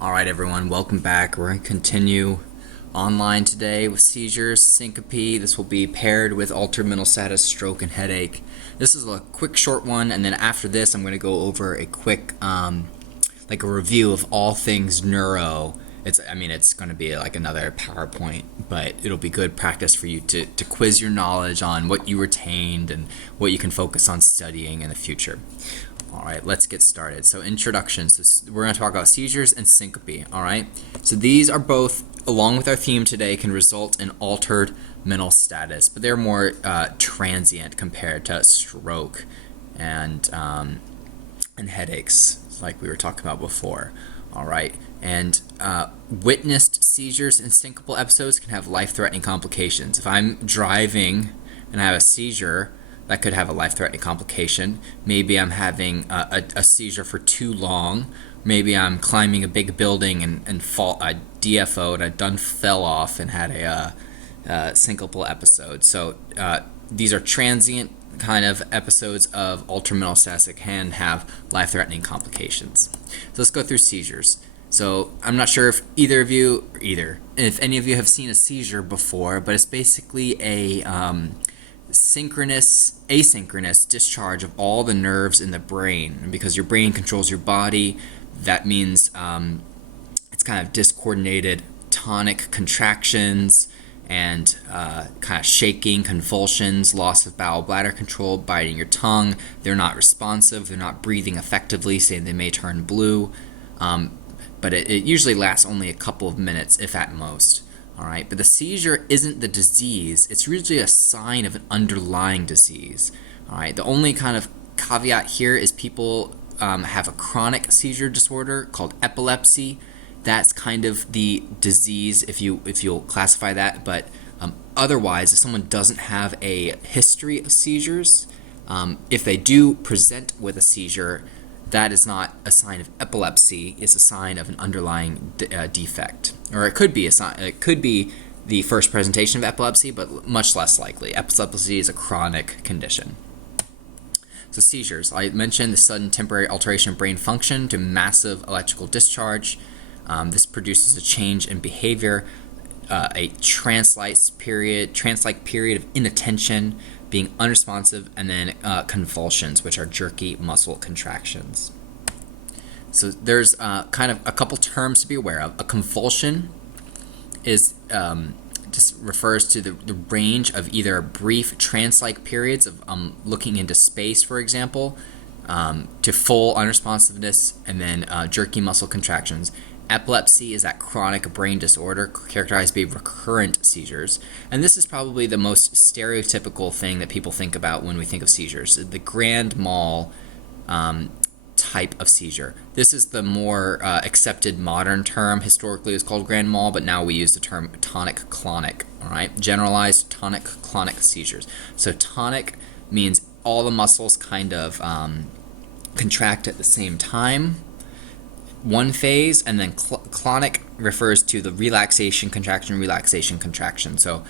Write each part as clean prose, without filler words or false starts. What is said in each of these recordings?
All right, everyone, welcome back. We're going to continue online today with seizures, syncope. This will be paired with altered mental status, stroke, and headache. This is a quick, short one, and then after this, I'm going to go over a quick, like a review of all things neuro. It's going to be like another PowerPoint, but it'll be good practice for you to quiz your knowledge on what you retained and what you can focus on studying in the future. All right, let's get started. So introduction. So we're going to talk about seizures and syncope. All right. So these are both, along with our theme today, can result in altered mental status, but they're more transient compared to stroke and headaches, like we were talking about before. All right. And witnessed seizures and syncopal episodes can have life-threatening complications. If I'm driving and I have a seizure, that could have a life-threatening complication. Maybe I'm having a seizure for too long. Maybe I'm climbing a big building and I DFO'd, I fell off and had a syncopal episode. So these are transient kind of episodes of altered mental status that can have life-threatening complications. So let's go through seizures. So I'm not sure if if any of you have seen a seizure before, but it's basically a asynchronous discharge of all the nerves in the brain. And because your brain controls your body, that means it's kind of discoordinated tonic contractions and kind of shaking, convulsions, loss of bowel bladder control, biting your tongue. They're not responsive. They're not breathing effectively, saying they may turn blue. But it usually lasts only a couple of minutes, if at most. All right, but the seizure isn't the disease. It's usually a sign of an underlying disease. All right, the only kind of caveat here is people have a chronic seizure disorder called epilepsy. That's kind of the disease if you'll classify that. But otherwise, if someone doesn't have a history of seizures, if they do present with a seizure, that is not a sign of epilepsy. It's a sign of an underlying defect, or it could be a sign. It could be the first presentation of epilepsy, but much less likely. Epilepsy is a chronic condition. So seizures. I mentioned the sudden temporary alteration of brain function to massive electrical discharge. This produces a change in behavior, a trance-like period of inattention, being unresponsive, and then convulsions, which are jerky muscle contractions. So there's kind of a couple terms to be aware of. A convulsion is just refers to the range of either brief trance-like periods of looking into space, for example, to full unresponsiveness, and then jerky muscle contractions. Epilepsy is that chronic brain disorder characterized by recurrent seizures. And this is probably the most stereotypical thing that people think about when we think of seizures, the grand mal type of seizure. This is the more accepted modern term. Historically, it was called grand mal, but now we use the term tonic-clonic, all right? Generalized tonic-clonic seizures. So tonic means all the muscles kind of contract at the same time, one phase, and then clonic refers to the relaxation, contraction. So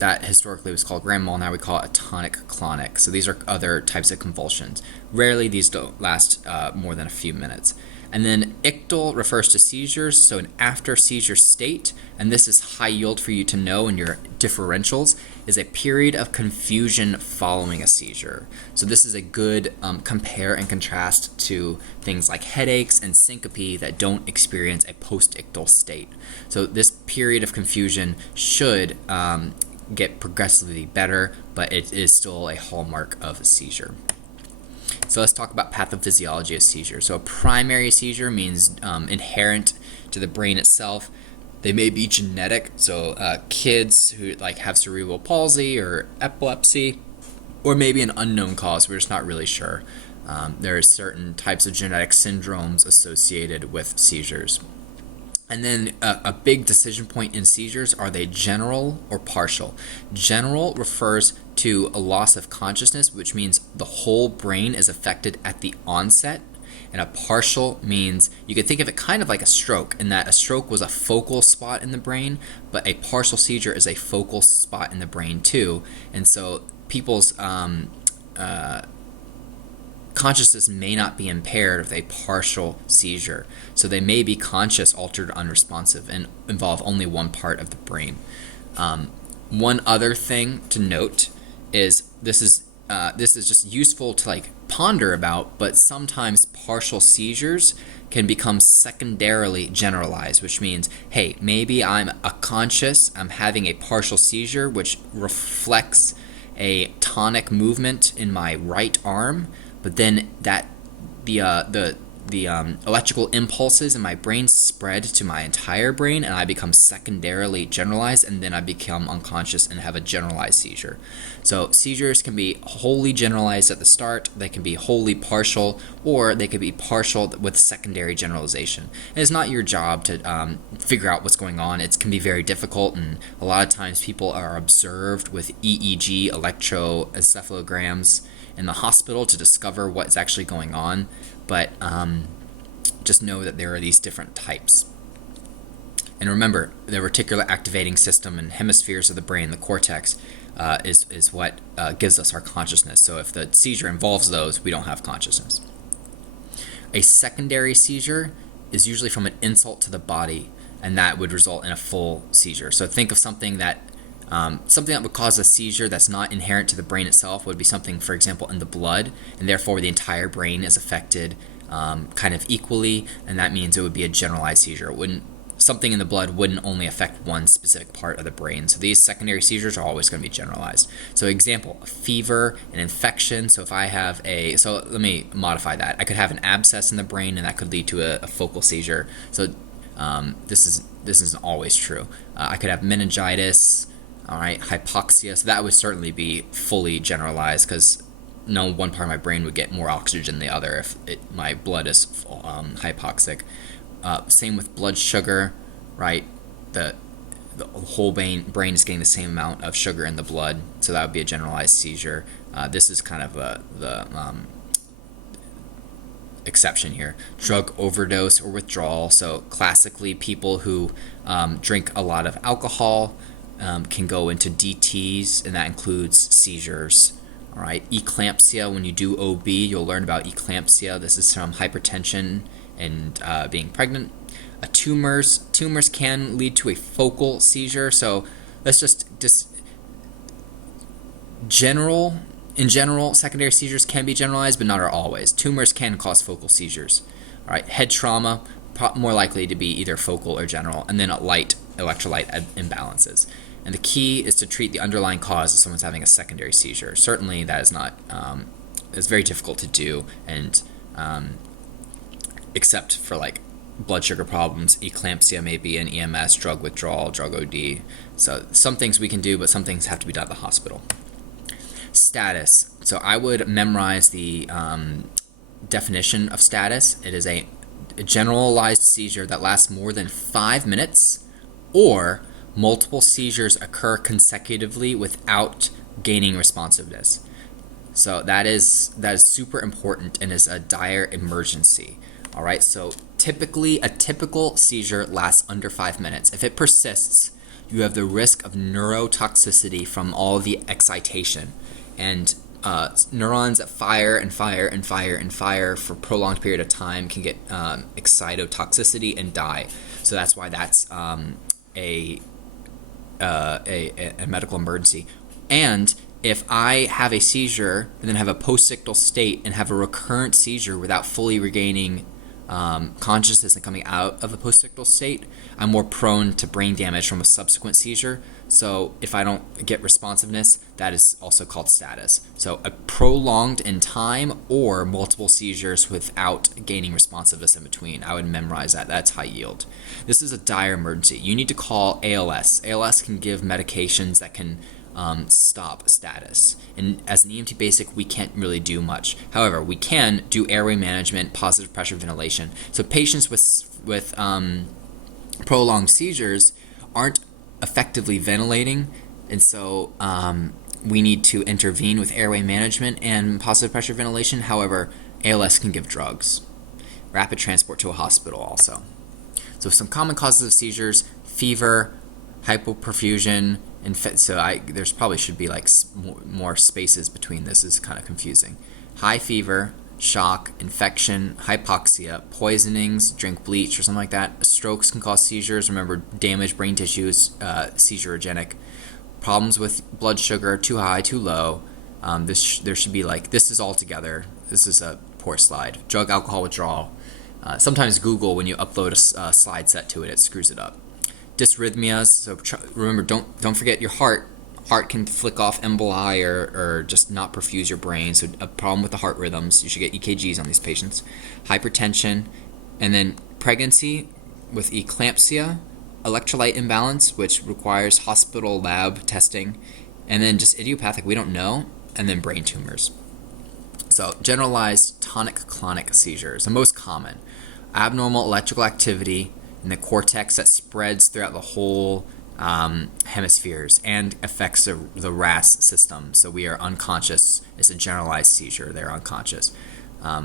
that historically was called grand mal. Now we call it a tonic-clonic. So these are other types of convulsions. Rarely these don't last more than a few minutes. And then ictal refers to seizures, so an after-seizure state, and this is high yield for you to know in your differentials, is a period of confusion following a seizure. So this is a good compare and contrast to things like headaches and syncope that don't experience a post-ictal state. So this period of confusion should get progressively better, but it is still a hallmark of a seizure. So let's talk about pathophysiology of seizure. So a primary seizure means inherent to the brain itself. They may be genetic, so kids who have cerebral palsy or epilepsy, or maybe an unknown cause, we're just not really sure. There are certain types of genetic syndromes associated with seizures. And then a big decision point in seizures, are they general or partial? General refers to a loss of consciousness, which means the whole brain is affected at the onset. And a partial means, you could think of it kind of like a stroke, in that a stroke was a focal spot in the brain, but a partial seizure is a focal spot in the brain too. And so people's consciousness may not be impaired with a partial seizure. So they may be conscious, altered, unresponsive, and involve only one part of the brain. One other thing to note is this is just useful to like ponder about, but sometimes partial seizures can become secondarily generalized, which means, hey, maybe I'm having a partial seizure, which reflects a tonic movement in my right arm, but then the electrical impulses in my brain spread to my entire brain, and I become secondarily generalized, and then I become unconscious and have a generalized seizure. So seizures can be wholly generalized at the start, they can be wholly partial, or they could be partial with secondary generalization. And it's not your job to figure out what's going on. It can be very difficult, and a lot of times people are observed with EEG, electroencephalograms, in the hospital to discover what's actually going on. But just know that there are these different types. And remember, the reticular activating system and hemispheres of the brain, the cortex, is what gives us our consciousness. So if the seizure involves those, we don't have consciousness. A secondary seizure is usually from an insult to the body, and that would result in a full seizure. So think of something that would cause a seizure that's not inherent to the brain itself would be something, for example, in the blood, and therefore the entire brain is affected kind of equally, and that means it would be a generalized seizure. Something in the blood wouldn't only affect one specific part of the brain. So these secondary seizures are always going to be generalized. So example, a fever, an infection. So if I have so let me modify that. I could have an abscess in the brain, and that could lead to a focal seizure. So this isn't always true. I could have meningitis. All right, hypoxia. So that would certainly be fully generalized because no one part of my brain would get more oxygen than the other if my blood is hypoxic. Same with blood sugar, right? The whole brain is getting the same amount of sugar in the blood, so that would be a generalized seizure. This is kind of the exception here. Drug overdose or withdrawal. So classically, people who drink a lot of alcohol can go into DTs, and that includes seizures. All right, eclampsia. When you do OB, you'll learn about eclampsia. This is from hypertension and being pregnant. Tumors can lead to a focal seizure. So let's just in general, secondary seizures can be generalized, but not always. Tumors can cause focal seizures. All right, head trauma, more likely to be either focal or general, and then electrolyte imbalances. And the key is to treat the underlying cause if someone's having a secondary seizure. Certainly, that is not. It's very difficult to do, and except for like blood sugar problems, eclampsia may be an EMS, drug withdrawal, drug OD. So some things we can do, but some things have to be done at the hospital. Status. So I would memorize the definition of status. It is a generalized seizure that lasts more than 5 minutes, or multiple seizures occur consecutively without gaining responsiveness. So that is super important and is a dire emergency. All right, so typically a typical seizure lasts under 5 minutes. If it persists, you have the risk of neurotoxicity from all the excitation. And neurons that fire and fire and fire and fire for a prolonged period of time can get excitotoxicity and die. So that's why that's a medical emergency. And if I have a seizure and then have a postictal state and have a recurrent seizure without fully regaining consciousness and coming out of a postictal state, I'm more prone to brain damage from a subsequent seizure. So if I don't get responsiveness, that is also called status. So a prolonged in time or multiple seizures without gaining responsiveness in between. I would memorize that. That's high yield. This is a dire emergency. You need to call ALS. ALS can give medications that can stop status. And as an EMT basic, we can't really do much. However, we can do airway management, positive pressure ventilation. So patients with prolonged seizures aren't effectively ventilating, and so we need to intervene with airway management and positive pressure ventilation. However, ALS can give drugs. Rapid transport to a hospital also. So some common causes of seizures: fever, hypoperfusion, and there's probably should be like more spaces between this. Is kind of confusing. High fever, shock, infection, hypoxia, poisonings, drink bleach or something like that. Strokes can cause seizures. Remember, damaged brain tissue is seizurogenic. Problems with blood sugar, too high, too low. There should be this is all together. This is a poor slide. Drug alcohol withdrawal. Sometimes Google, when you upload a slide set to it, it screws it up. Dysrhythmias. So remember, don't forget your heart. Heart can flick off emboli or just not perfuse your brain. So a problem with the heart rhythms. You should get EKGs on these patients. Hypertension, and then pregnancy with eclampsia, electrolyte imbalance, which requires hospital lab testing, and then just idiopathic, we don't know, and then brain tumors. So generalized tonic-clonic seizures, the most common. Abnormal electrical activity in the cortex that spreads throughout the whole hemispheres and affects the RAS system. So we are unconscious. It's a generalized seizure. They're unconscious.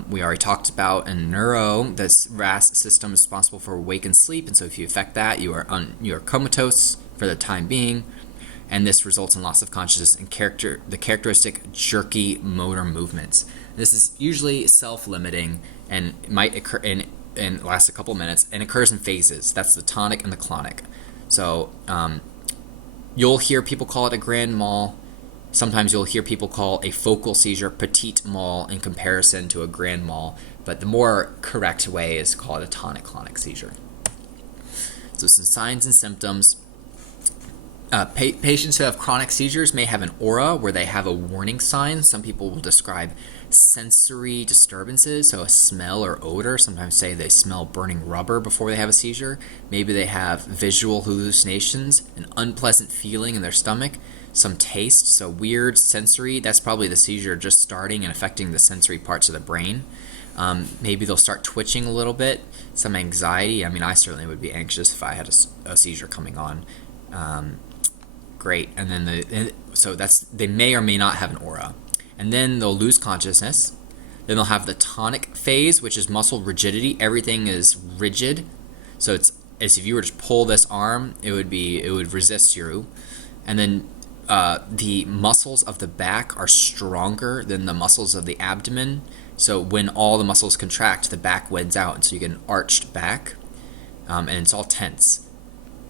We already talked about in neuro, this RAS system is responsible for wake and sleep, and so if you affect that, you are comatose for the time being, and this results in loss of consciousness and the characteristic jerky motor movements. This is usually self-limiting and might occur and lasts a couple minutes and occurs in phases. That's the tonic and the clonic. So you'll hear people call it a grand mal. Sometimes you'll hear people call a focal seizure petite mal in comparison to a grand mal, but the more correct way is to call it a tonic-clonic seizure. So some signs and symptoms. Patients who have chronic seizures may have an aura where they have a warning sign. Some people will describe sensory disturbances, so a smell or odor. Sometimes say they smell burning rubber before they have a seizure. Maybe they have visual hallucinations, an unpleasant feeling in their stomach, some taste, so weird sensory. That's probably the seizure just starting and affecting the sensory parts of the brain. Maybe they'll start twitching a little bit, some anxiety. I mean, I certainly would be anxious if I had a seizure coming on. Great. And then they may or may not have an aura. And then they'll lose consciousness. Then they'll have the tonic phase, which is muscle rigidity. Everything is rigid. So it's as if you were to pull this arm, it would resist you. And then the muscles of the back are stronger than the muscles of the abdomen. So when all the muscles contract, the back wins out, and so you get an arched back, and it's all tense.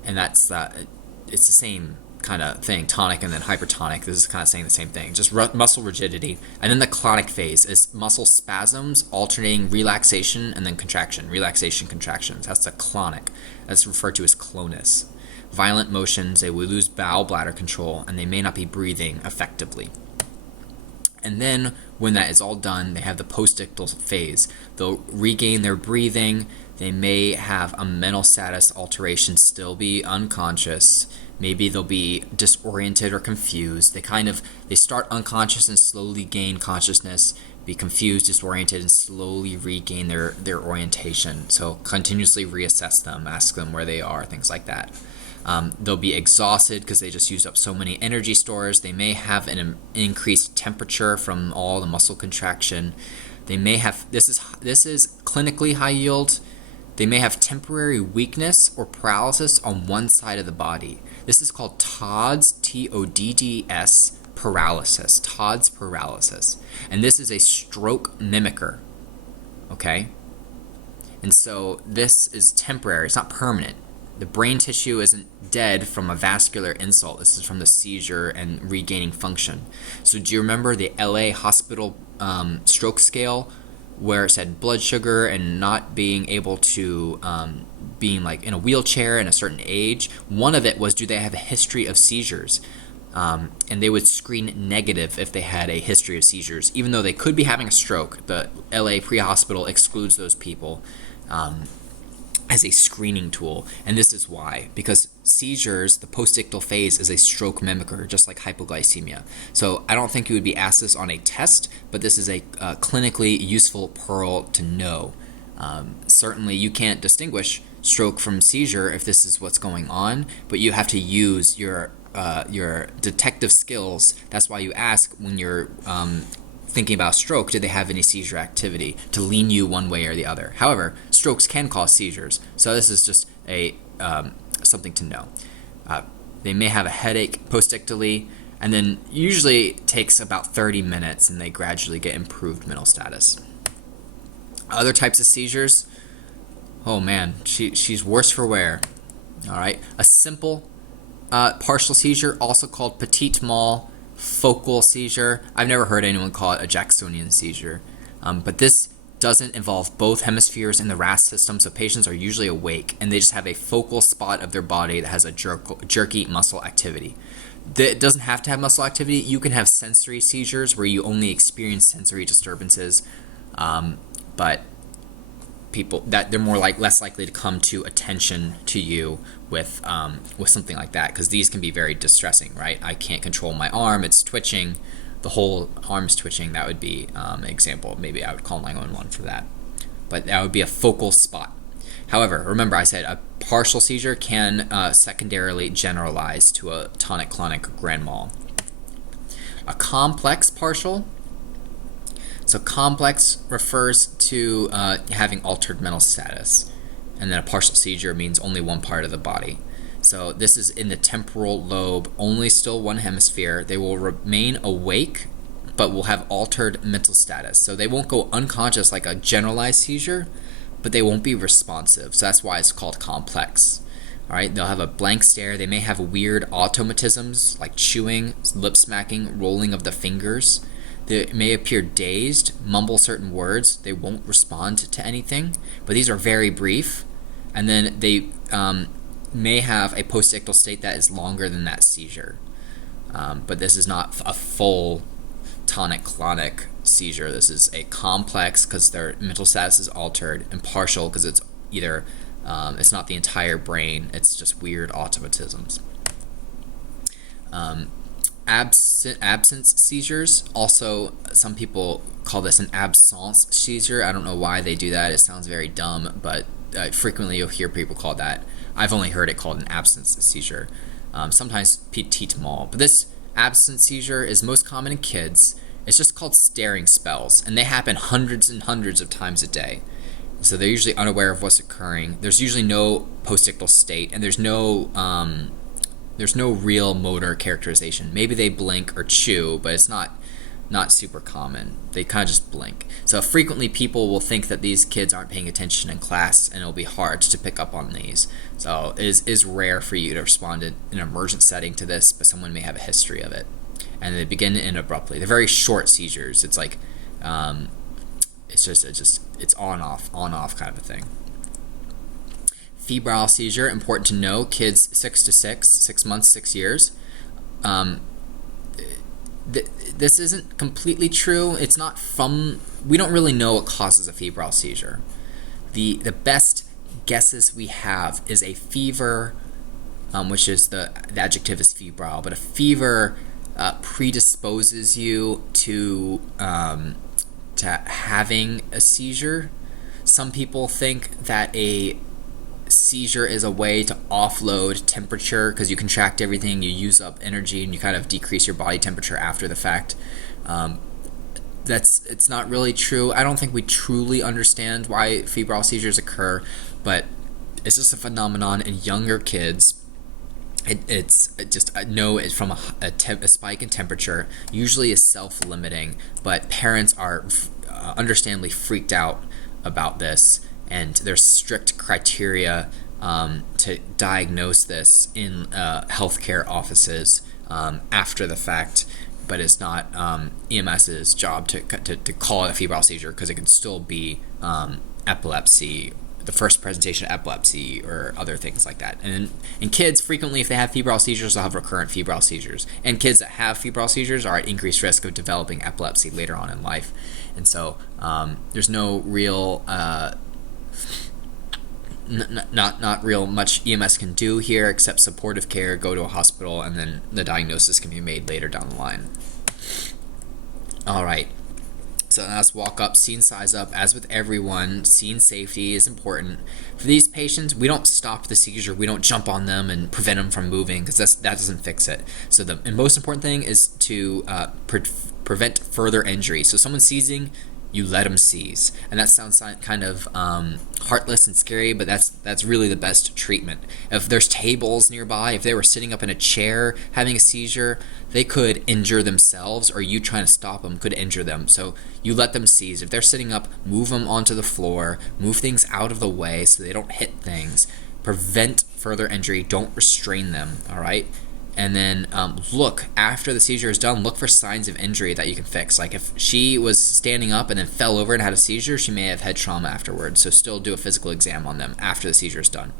And that's it's the same kind of thing, tonic and then hypertonic. This is kind of saying the same thing, just muscle rigidity. And then the clonic phase is muscle spasms, alternating relaxation and then contraction, relaxation, contractions. That's the clonic. That's referred to as clonus. Violent motions, they will lose bowel bladder control, and they may not be breathing effectively. And then when that is all done, they have the postictal phase. They'll regain their breathing. They may have a mental status alteration, still be unconscious. Maybe they'll be disoriented or confused. They start unconscious and slowly gain consciousness, be confused, disoriented, and slowly regain their orientation. So continuously reassess them, ask them where they are, things like that. They'll be exhausted because they just used up so many energy stores. They may have an increased temperature from all the muscle contraction. They may have, this is clinically high yield. They may have temporary weakness or paralysis on one side of the body. This is called TODS, T-O-D-D-S, paralysis, TODS paralysis. And this is a stroke mimicker, okay? And so this is temporary, it's not permanent. The brain tissue isn't dead from a vascular insult. This is from the seizure and regaining function. So do you remember the LA hospital stroke scale where it said blood sugar and not being able to, being like in a wheelchair and a certain age? One of it was, do they have a history of seizures? And they would screen negative if they had a history of seizures. Even though they could be having a stroke, the LA pre-hospital excludes those people as a screening tool. And this is why, because seizures, the postictal phase, is a stroke mimicker, just like hypoglycemia. So I don't think you would be asked this on a test, but this is a clinically useful pearl to know. Certainly you can't distinguish stroke from seizure if this is what's going on, but you have to use your detective skills. That's why you ask when you're thinking about stroke, did they have any seizure activity, to lean you one way or the other. However, strokes can cause seizures, so this is just a something to know. They may have a headache postictally, and then usually it takes about 30 minutes and they gradually get improved mental status. Other types of seizures, oh man, she's worse for wear. All right, a simple partial seizure, also called petit mal focal seizure. I've never heard anyone call it a Jacksonian seizure, but this doesn't involve both hemispheres in the RAS system, so patients are usually awake and they just have a focal spot of their body that has a jerky muscle activity. It doesn't have to have muscle activity. You can have sensory seizures where you only experience sensory disturbances, but people that they're less likely to come to attention to you with something like that, because these can be very distressing, right? I can't control my arm; it's twitching. The whole arm's twitching. That would be an example. Maybe I would call 911 for that, but that would be a focal spot. However, remember I said a partial seizure can secondarily generalize to a tonic-clonic grand mal. A complex partial. So complex refers to having altered mental status, and then a partial seizure means only one part of the body. So this is in the temporal lobe, only still one hemisphere. They will remain awake, but will have altered mental status. So they won't go unconscious like a generalized seizure, but they won't be responsive. So that's why it's called complex. All right, they'll have a blank stare. They may have weird automatisms like chewing, lip smacking, rolling of the fingers. They may appear dazed, mumble certain words. They won't respond to anything, but these are very brief. And then they may have a postictal state that is longer than that seizure. But this is not a full tonic-clonic seizure. This is a complex because their mental status is altered, and partial because it's either it's not the entire brain, it's just weird automatisms. Absence seizures, also some people call this an absence seizure. I don't know why they do that. It sounds very dumb, but frequently you'll hear people call that. I've only heard it called an absence seizure. Sometimes petit mal. But this absence seizure is most common in kids. It's just called staring spells, and they happen hundreds and hundreds of times a day. So they're usually unaware of what's occurring. There's usually no postictal state, and there's no real motor characterization. Maybe they blink or chew, but it's not super common. They kind of just blink. So frequently people will think that these kids aren't paying attention in class, and it'll be hard to pick up on these. So it is rare for you to respond in an emergent setting to this, but someone may have a history of it. And they begin to end abruptly. They're very short seizures. It's like it's on off kind of a thing. Febrile seizure, important to know, kids 6 months, 6 years. This isn't completely true. It's not we don't really know what causes a febrile seizure. The best guesses we have is a fever, which is the adjective is febrile, but a fever predisposes you to having a seizure. Some people think that a seizure is a way to offload temperature because you contract everything, you use up energy, and you kind of decrease your body temperature after the fact. It's not really true. I don't think we truly understand why febrile seizures occur, but it's just a phenomenon in younger kids. It's from a spike in temperature, usually is self-limiting, but parents are understandably freaked out about this, and there's strict criteria to diagnose this in healthcare offices after the fact, but it's not EMS's job to call it a febrile seizure, because it could still be epilepsy, the first presentation of epilepsy, or other things like that. And in kids, frequently, if they have febrile seizures, they'll have recurrent febrile seizures. And kids that have febrile seizures are at increased risk of developing epilepsy later on in life. And so there's no real, not real much EMS can do here except supportive care, go to a hospital, and then the diagnosis can be made later down the line. All right. So now let's walk up, scene size up. As with everyone, scene safety is important. For these patients, we don't stop the seizure. We don't jump on them and prevent them from moving, because that doesn't fix it. So the most important thing is to prevent further injury. So someone seizing, you let them seize. And that sounds kind of heartless and scary, but that's really the best treatment. If there's tables nearby, if they were sitting up in a chair having a seizure, they could injure themselves, or you trying to stop them could injure them. So you let them seize. If they're sitting up, move them onto the floor, move things out of the way so they don't hit things, prevent further injury, don't restrain them, all right? And then look, after the seizure is done, look for signs of injury that you can fix. Like if she was standing up and then fell over and had a seizure, she may have head trauma afterwards. So still do a physical exam on them after the seizure is done.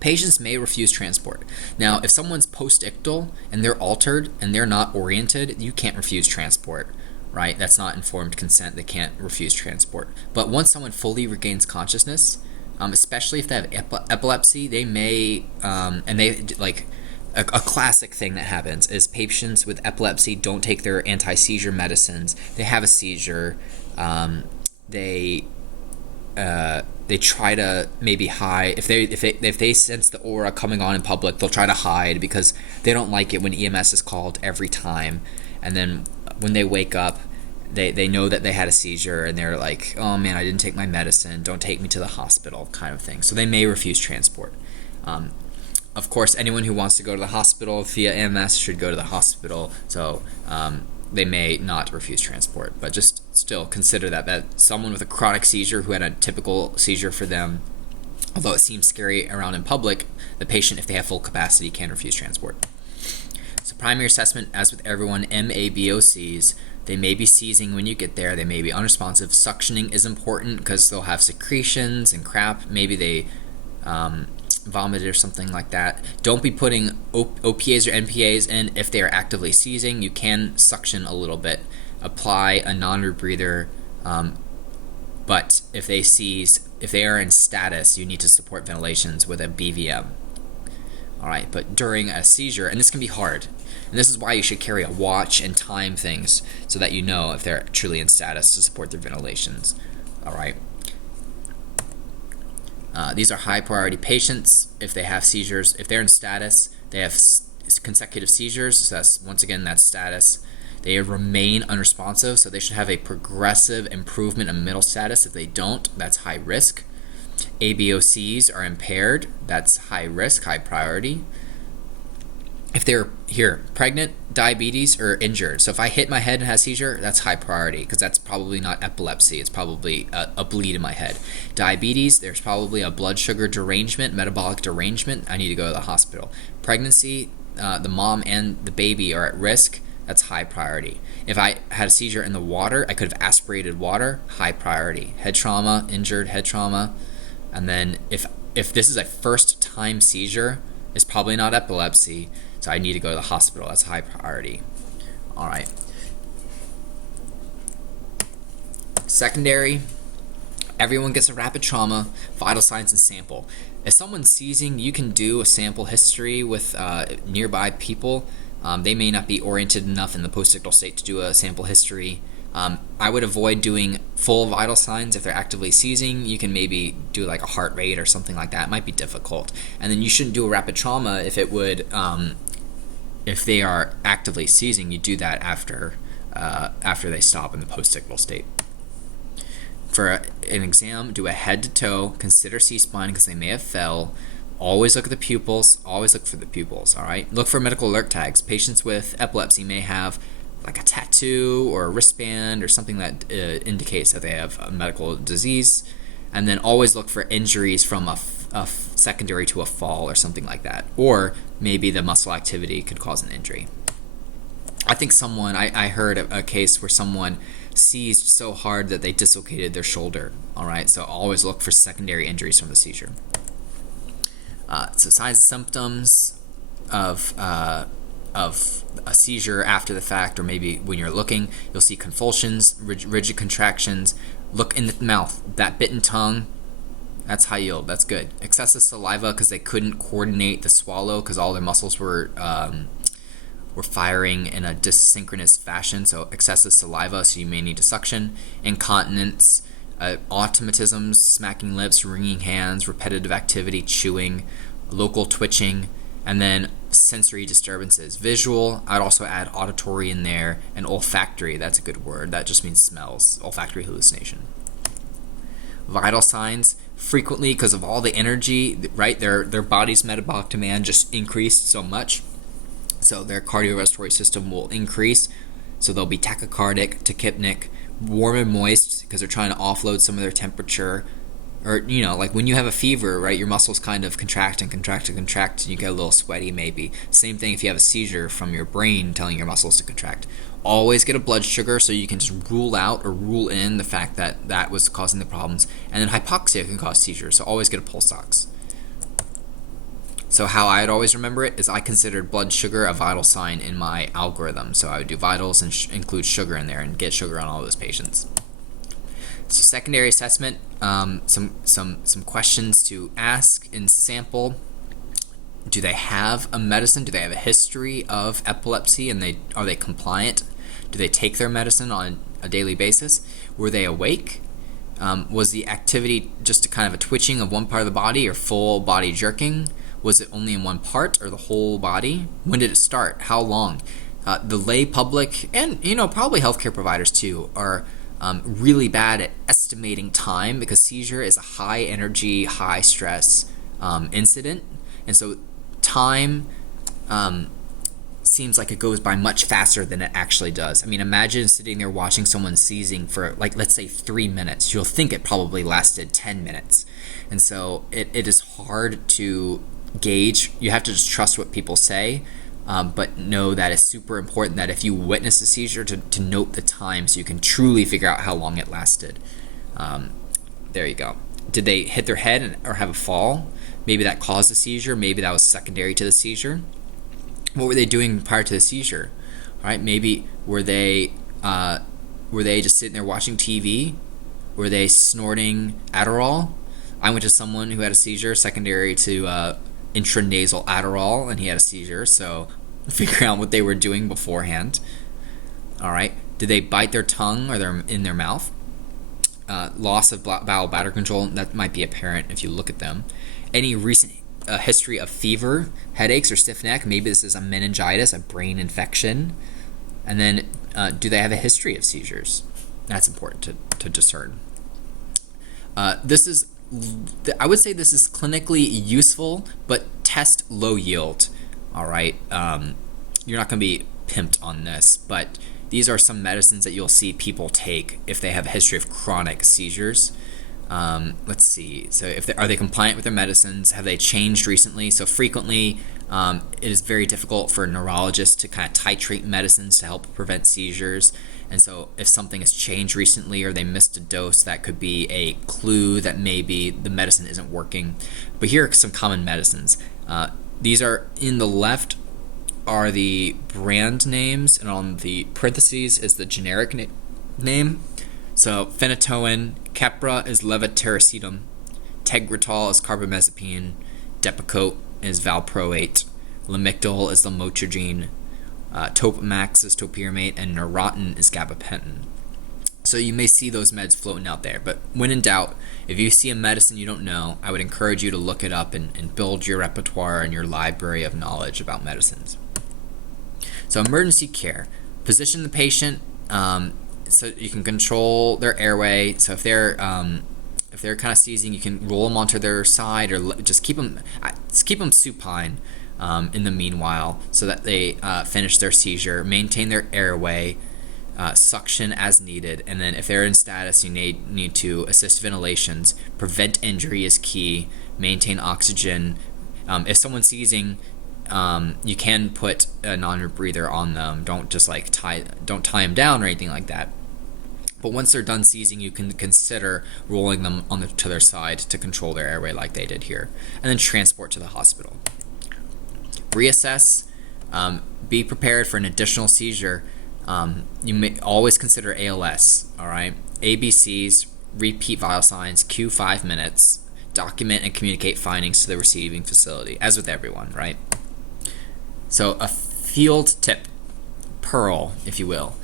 Patients may refuse transport. Now, if someone's post-ictal and they're altered and they're not oriented, you can't refuse transport, right? That's not informed consent. They can't refuse transport. But once someone fully regains consciousness, especially if they have epilepsy, they may, and they like, a classic thing that happens is patients with epilepsy don't take their anti-seizure medicines. They have a seizure. They try to maybe hide. If they sense the aura coming on in public, they'll try to hide because they don't like it when EMS is called every time. And then when they wake up, they know that they had a seizure and they're like, oh man, I didn't take my medicine. Don't take me to the hospital, kind of thing. So they may refuse transport. Of course, anyone who wants to go to the hospital via EMS should go to the hospital. So they may not refuse transport, but just still consider that someone with a chronic seizure who had a typical seizure for them, although it seems scary around in public, the patient, if they have full capacity, can refuse transport. So primary assessment, as with everyone, MABOCs, they may be seizing when you get there. They may be unresponsive. Suctioning is important because they'll have secretions and crap. Maybe they vomited or something like that. Don't be putting OPAs or NPAs in if they are actively seizing. You can suction a little bit. Apply a non-rebreather, but if they seize, if they are in status, you need to support ventilations with a BVM. All right, but during a seizure, and this can be hard, and this is why you should carry a watch and time things so that you know if they're truly in status to support their ventilations. All right. These are high priority patients if they have seizures. If they're in status, they have consecutive seizures, so that's status. They remain unresponsive, so they should have a progressive improvement in mental status. If they don't, that's high risk. ABOCs are impaired, that's high risk, high priority. If they're pregnant, diabetes, or injured. So if I hit my head and have a seizure, that's high priority because that's probably not epilepsy. It's probably a bleed in my head. Diabetes, there's probably a blood sugar derangement, metabolic derangement. I need to go to the hospital. Pregnancy, the mom and the baby are at risk. That's high priority. If I had a seizure in the water, I could have aspirated water, high priority. Head trauma, injured head trauma. And then if this is a first time seizure, it's probably not epilepsy. So I need to go to the hospital. That's high priority. All right. Secondary, everyone gets a rapid trauma, vital signs, and sample. If someone's seizing, you can do a sample history with nearby people. They may not be oriented enough in the post-ictal state to do a sample history. I would avoid doing full vital signs if they're actively seizing. You can maybe do like a heart rate or something like that. It might be difficult. And then you shouldn't do a rapid trauma if it would, if they are actively seizing. You do that after they stop in the post-ictal state. For an exam, do a head to toe. Consider C-spine because they may have fell. Always look at the pupils. Always look for the pupils. All right. Look for medical alert tags. Patients with epilepsy may have like a tattoo or a wristband or something that indicates that they have a medical disease. And then always look for injuries from a secondary to a fall or something like that. Or maybe the muscle activity could cause an injury. I think I heard a case where someone seized so hard that they dislocated their shoulder. All right, so always look for secondary injuries from the seizure. So signs and symptoms of a seizure after the fact, or maybe when you're looking, you'll see convulsions, rigid contractions. Look in the mouth, that bitten tongue, that's high yield, that's good. Excessive saliva because they couldn't coordinate the swallow because all their muscles were firing in a dysynchronous fashion, so excessive saliva, so you may need to suction. Incontinence, automatisms, smacking lips, wringing hands, repetitive activity, chewing, local twitching, and then sensory disturbances. Visual, I'd also add auditory in there, and olfactory, that's a good word. That just means smells, olfactory hallucination. Vital signs, frequently because of all the energy, right? Their body's metabolic demand just increased so much. So their cardiorespiratory system will increase. So they'll be tachycardic, tachypnic, warm and moist because they're trying to offload some of their temperature. Or, like when you have a fever, right, your muscles kind of contract and contract and contract, and you get a little sweaty maybe. Same thing if you have a seizure from your brain telling your muscles to contract. Always get a blood sugar so you can just rule out or rule in the fact that that was causing the problems. And then hypoxia can cause seizures, so always get a pulse ox. So how I'd always remember it is I considered blood sugar a vital sign in my algorithm. So I would do vitals and include sugar in there and get sugar on all those patients. So secondary assessment, some questions to ask in sample. Do they have a medicine? Do they have a history of epilepsy, and are they compliant? Do they take their medicine on a daily basis? Were they awake? Was the activity just a kind of a twitching of one part of the body or full body jerking? Was it only in one part or the whole body? When did it start? How long? The lay public and probably healthcare providers too are really bad at estimating time, because seizure is a high energy, high stress incident, and so time seems like it goes by much faster than it actually does. I mean, imagine sitting there watching someone seizing for, like, let's say 3 minutes. You'll think it probably lasted 10 minutes. And so it is hard to gauge. You have to just trust what people say, but know that it's super important that if you witness a seizure to note the time so you can truly figure out how long it lasted. There you go. Did they hit their head or have a fall? Maybe that caused a seizure. Maybe that was secondary to the seizure. What were they doing prior to the seizure? All right, maybe were they just sitting there watching TV? Were they snorting Adderall? I went to someone who had a seizure secondary to intranasal Adderall, and he had a seizure, so figure out what they were doing beforehand. All right, did they bite their tongue or in their mouth? Loss of bowel bladder control, that might be apparent if you look at them. Any recent history of fever, headaches, or stiff neck? Maybe this is a meningitis, a brain infection. And then do they have a history of seizures? That's important to discern. I would say this is clinically useful, but test low yield. All right, you're not going to be pimped on this, but these are some medicines that you'll see people take if they have a history of chronic seizures. Let's see. So are they compliant with their medicines? Have they changed recently? So frequently, it is very difficult for neurologists to kind of titrate medicines to help prevent seizures. And so if something has changed recently or they missed a dose, that could be a clue that maybe the medicine isn't working. But here are some common medicines. These are in the left are the brand names, and on the parentheses is the generic name. So phenytoin, Keppra is levetiracetam, Tegretol is carbamazepine, Depakote is valproate, Lamictal is lamotrigine, Topamax is topiramate, and Neurontin is gabapentin. So you may see those meds floating out there, but when in doubt, if you see a medicine you don't know, I would encourage you to look it up and build your repertoire and your library of knowledge about medicines. So emergency care. Position the patient so you can control their airway. So if they're kind of seizing, you can roll them onto their side, or just keep them supine in the meanwhile, so that they finish their seizure. Maintain their airway, suction as needed, and then if they're in status, you need to assist ventilations. Prevent injury is key. Maintain oxygen. If someone's seizing, you can put a non-rebreather on them. Don't just tie them down or anything like that. But once they're done seizing, you can consider rolling them to their side to control their airway like they did here. And then transport to the hospital. Reassess. Be prepared for an additional seizure. You may always consider ALS. All right. ABCs, repeat vital signs, Q 5 minutes. Document and communicate findings to the receiving facility, as with everyone, right? So a field tip, pearl, if you will.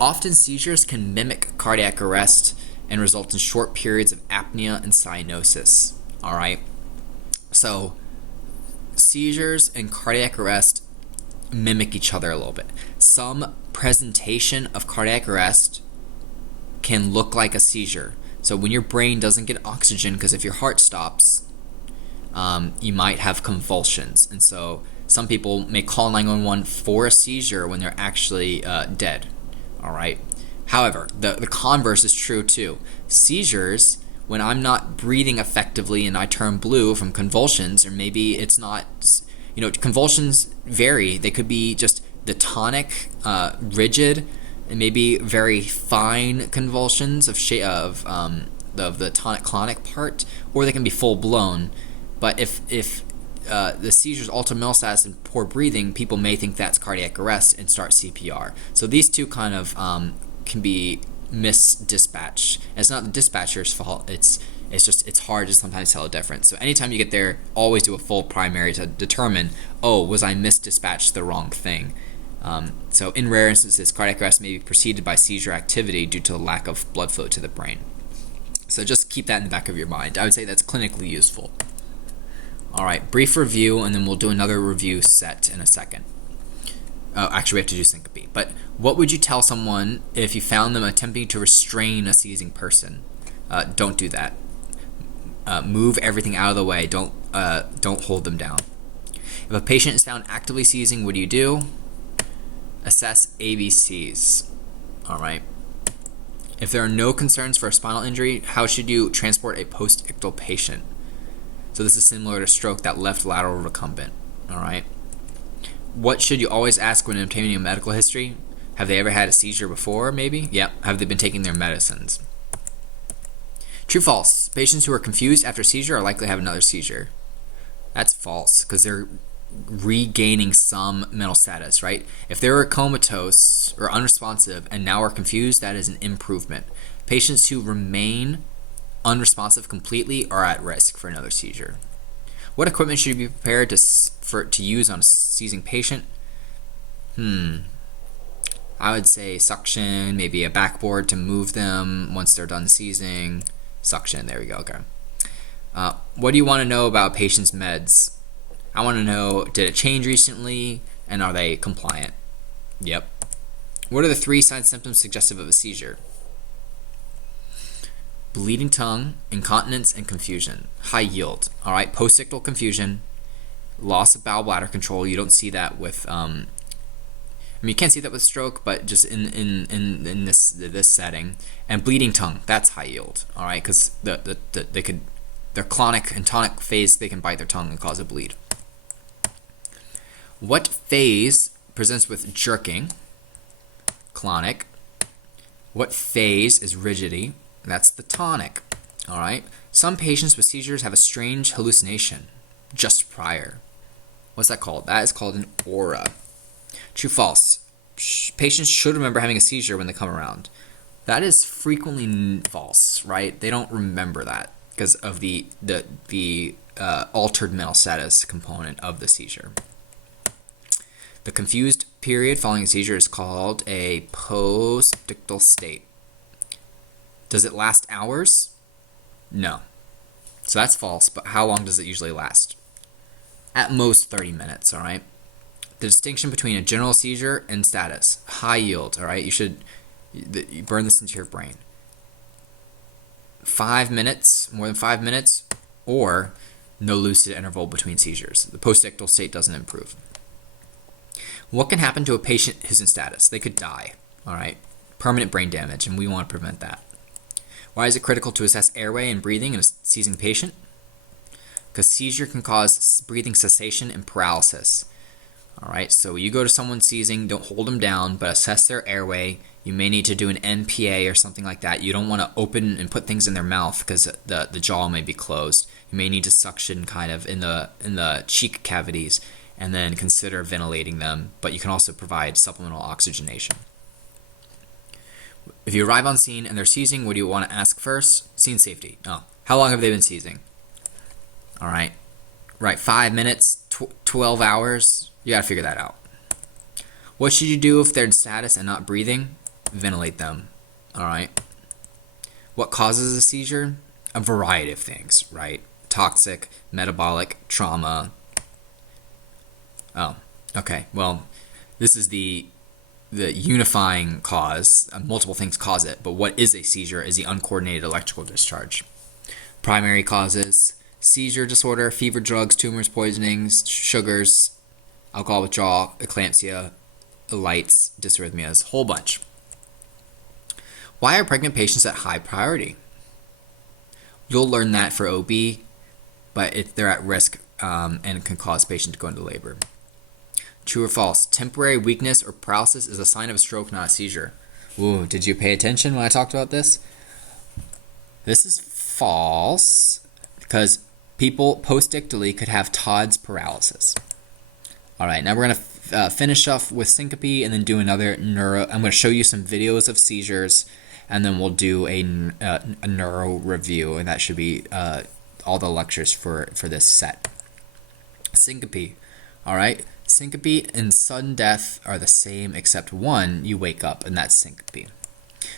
Often seizures can mimic cardiac arrest and result in short periods of apnea and cyanosis. All right. So seizures and cardiac arrest mimic each other a little bit. Some presentation of cardiac arrest can look like a seizure. So when your brain doesn't get oxygen, because if your heart stops, you might have convulsions. And so some people may call 911 for a seizure when they're actually dead. All right. However, the converse is true too. Seizures, when I'm not breathing effectively and I turn blue from convulsions, or maybe it's not, convulsions vary. They could be just the tonic, rigid, and maybe very fine convulsions of the tonic-clonic part, or they can be full blown. But if the seizures alter mental status and poor breathing, people may think that's cardiac arrest and start CPR. So these two kind of can be misdispatched. And it's not the dispatcher's fault. It's hard to sometimes tell a difference. So anytime you get there, always do a full primary to determine, was I misdispatched the wrong thing? So in rare instances, cardiac arrest may be preceded by seizure activity due to the lack of blood flow to the brain. So just keep that in the back of your mind. I would say that's clinically useful. All right, brief review, and then we'll do another review set in a second. Actually, we have to do syncope. But what would you tell someone if you found them attempting to restrain a seizing person? Don't do that. Move everything out of the way. Don't hold them down. If a patient is found actively seizing, what do? Assess ABCs. All right. If there are no concerns for a spinal injury, how should you transport a post-ictal patient? So this is similar to stroke, that left lateral recumbent. All right. What should you always ask when obtaining a medical history? Have they ever had a seizure before, maybe? Yep. Have they been taking their medicines? True, false. Patients who are confused after seizure are likely to have another seizure. That's false, because they're regaining some mental status, right? If they were comatose or unresponsive and now are confused, that is an improvement. Patients who remain unresponsive completely are at risk for another seizure. What equipment should you be prepared to use on a seizing patient? I would say suction, maybe a backboard to move them once they're done seizing. Suction, there we go, okay. What do you want to know about a patient's meds? I want to know, did it change recently, and are they compliant? Yep. What are the 3 signs and symptoms suggestive of a seizure? Bleeding tongue, incontinence, and confusion. High yield. All right, post-ictal confusion, loss of bowel bladder control. You don't see that with, you can't see that with stroke, but just in this setting. And bleeding tongue, that's high yield. All right, because their clonic and tonic phase, they can bite their tongue and cause a bleed. What phase presents with jerking? Clonic. What phase is rigidity? That's the tonic. All right. Some patients with seizures have a strange hallucination just prior. What's that called? That is called an aura. True, false. Patients should remember having a seizure when they come around. That is frequently false, right? They don't remember that because of the altered mental status component of the seizure. The confused period following a seizure is called a post-ictal state. Does it last hours? No. So that's false, but how long does it usually last? At most 30 minutes, all right? The distinction between a general seizure and status. High yield, all right? You burn this into your brain. 5 minutes, more than 5 minutes, or no lucid interval between seizures. The post-ictal state doesn't improve. What can happen to a patient who's in status? They could die, all right? Permanent brain damage, and we want to prevent that. Why is it critical to assess airway and breathing in a seizing patient? Because seizure can cause breathing cessation and paralysis. All right, so you go to someone seizing, don't hold them down, but assess their airway. You may need to do an NPA or something like that. You don't want to open and put things in their mouth because the jaw may be closed. You may need to suction kind of in the cheek cavities and then consider ventilating them, but you can also provide supplemental oxygenation. If you arrive on scene and they're seizing, what do you want to ask first? Scene safety. How long have they been seizing? All right. Right, 5 minutes, 12 hours. You got to figure that out. What should you do if they're in status and not breathing? Ventilate them. All right. What causes a seizure? A variety of things, right? Toxic, metabolic, trauma. Oh, okay. Well, this is the unifying cause. Multiple things cause it, but what is a seizure is the uncoordinated electrical discharge. Primary causes: seizure disorder, fever, drugs, tumors, poisonings, sugars, alcohol withdrawal, eclampsia, lights, dysrhythmias, whole bunch. Why are pregnant patients at high priority? You'll learn that for OB, but they're at risk and can cause patient to go into labor. True or false? Temporary weakness or paralysis is a sign of a stroke, not a seizure. Ooh, did you pay attention when I talked about this? This is false because people postdictally could have Todd's paralysis. All right, now we're going to finish off with syncope and then do another neuro. I'm going to show you some videos of seizures, and then we'll do a neuro review, and that should be all the lectures for this set. Syncope. All right, syncope and sudden death are the same except one, you wake up, and that's syncope.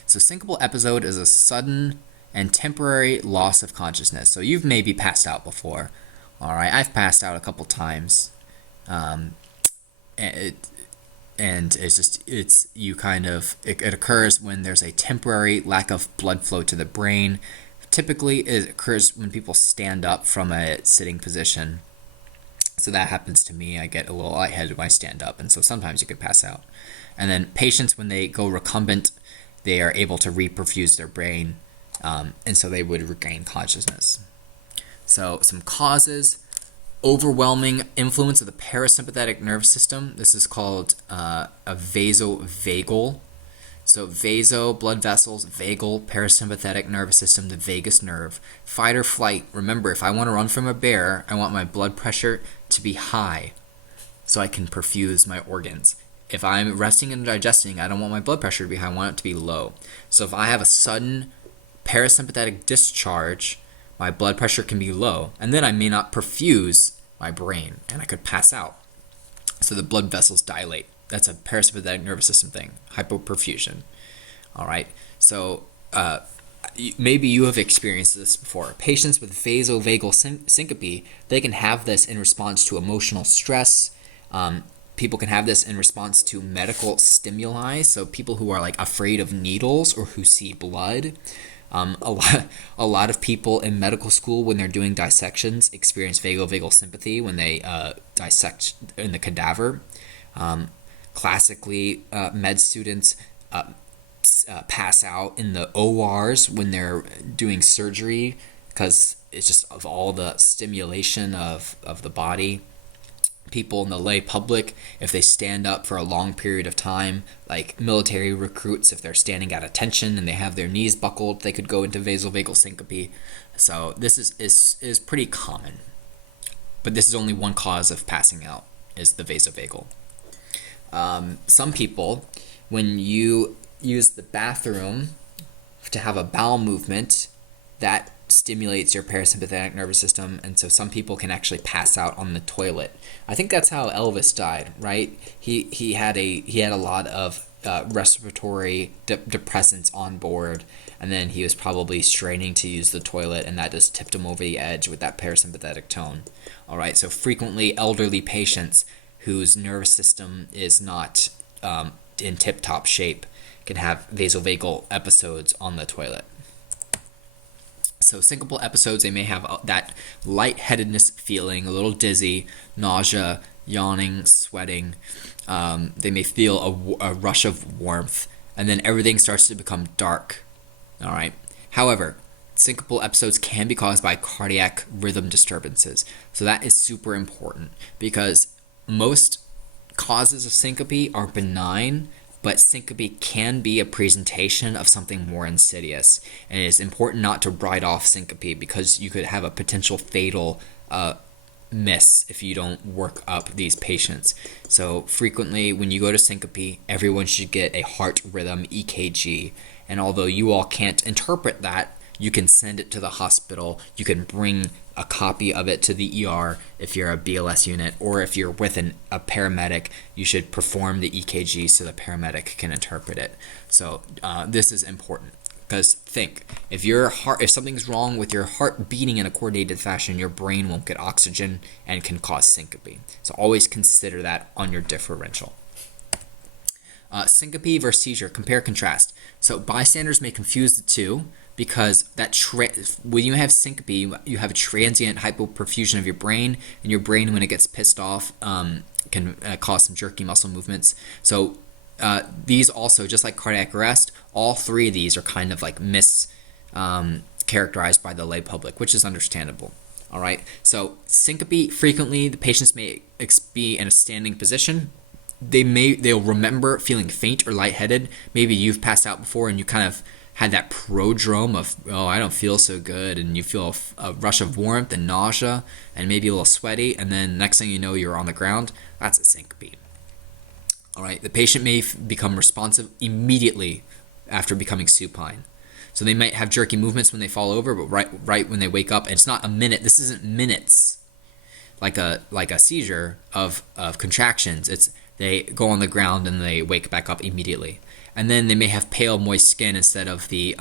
So syncopal episode is a sudden and temporary loss of consciousness. So you've maybe passed out before. All right, I've passed out a couple times. And it's you kind of it occurs when there's a temporary lack of blood flow to the brain. Typically it occurs when people stand up from a sitting position. So that happens to me. I get a little lightheaded when I stand up, and so sometimes you could pass out. And then patients, when they go recumbent, they are able to reperfuse their brain, and so they would regain consciousness. So some causes: overwhelming influence of the parasympathetic nervous system. This is called a vasovagal. So vaso, blood vessels, vagal, parasympathetic nervous system, the vagus nerve. Fight or flight. Remember, if I want to run from a bear, I want my blood pressure to be high so I can perfuse my organs. If I'm resting and digesting, I don't want my blood pressure to be high, I want it to be low. So if I have a sudden parasympathetic discharge, my blood pressure can be low, and then I may not perfuse my brain, and I could pass out. So the blood vessels dilate. That's a parasympathetic nervous system thing, hypoperfusion. All right, so maybe you have experienced this before. Patients with vasovagal syncope, they can have this in response to emotional stress. People can have this in response to medical stimuli, so people who are like afraid of needles or who see blood. A lot of people in medical school, when they're doing dissections, experience vagal sympathy when they dissect in the cadaver. Classically, med students pass out in the ORs when they're doing surgery because it's just of all the stimulation of the body. People in the lay public, if they stand up for a long period of time, like military recruits, if they're standing at attention and they have their knees buckled, they could go into vasovagal syncope. So this is pretty common. But this is only one cause of passing out, is the vasovagal. Some people, when you use the bathroom to have a bowel movement, that stimulates your parasympathetic nervous system, and so some people can actually pass out on the toilet. I think that's how Elvis died, right? He had a lot of respiratory depressants on board, and then he was probably straining to use the toilet, and that just tipped him over the edge with that parasympathetic tone. All right, so frequently elderly patients whose nervous system is not in tip-top shape can have vasovagal episodes on the toilet. So syncopal episodes, they may have that lightheadedness feeling, a little dizzy, nausea, yawning, sweating. They may feel a rush of warmth, and then everything starts to become dark. All right. However, syncopal episodes can be caused by cardiac rhythm disturbances. So that is super important because most causes of syncope are benign, but syncope can be a presentation of something more insidious. And it is important not to write off syncope because you could have a potential fatal miss if you don't work up these patients. So frequently when you go to syncope, everyone should get a heart rhythm EKG. And although you all can't interpret that, you can send it to the hospital. You can bring a copy of it to the ER if you're a BLS unit, or if you're with a paramedic, you should perform the EKG so the paramedic can interpret it. So this is important. Because think, if something's wrong with your heart beating in a coordinated fashion, your brain won't get oxygen and can cause syncope. So always consider that on your differential. Syncope versus seizure, compare contrast. So bystanders may confuse the two because when you have syncope, you have a transient hypoperfusion of your brain, and your brain, when it gets pissed off, can cause some jerky muscle movements. So these also, just like cardiac arrest, all three of these are kind of like characterized by the lay public, which is understandable. All right. So syncope, frequently the patients may be in a standing position. They'll remember feeling faint or lightheaded. Maybe you've passed out before and you kind of had that prodrome of, oh, I don't feel so good, and you feel a rush of warmth and nausea and maybe a little sweaty, and then next thing you know, you're on the ground. That's a syncope. All right, the patient may become responsive immediately after becoming supine. So they might have jerky movements when they fall over, but right when they wake up, and it's not a minute. This isn't minutes, like a seizure of contractions. It's they go on the ground and they wake back up immediately. And then they may have pale, moist skin instead of the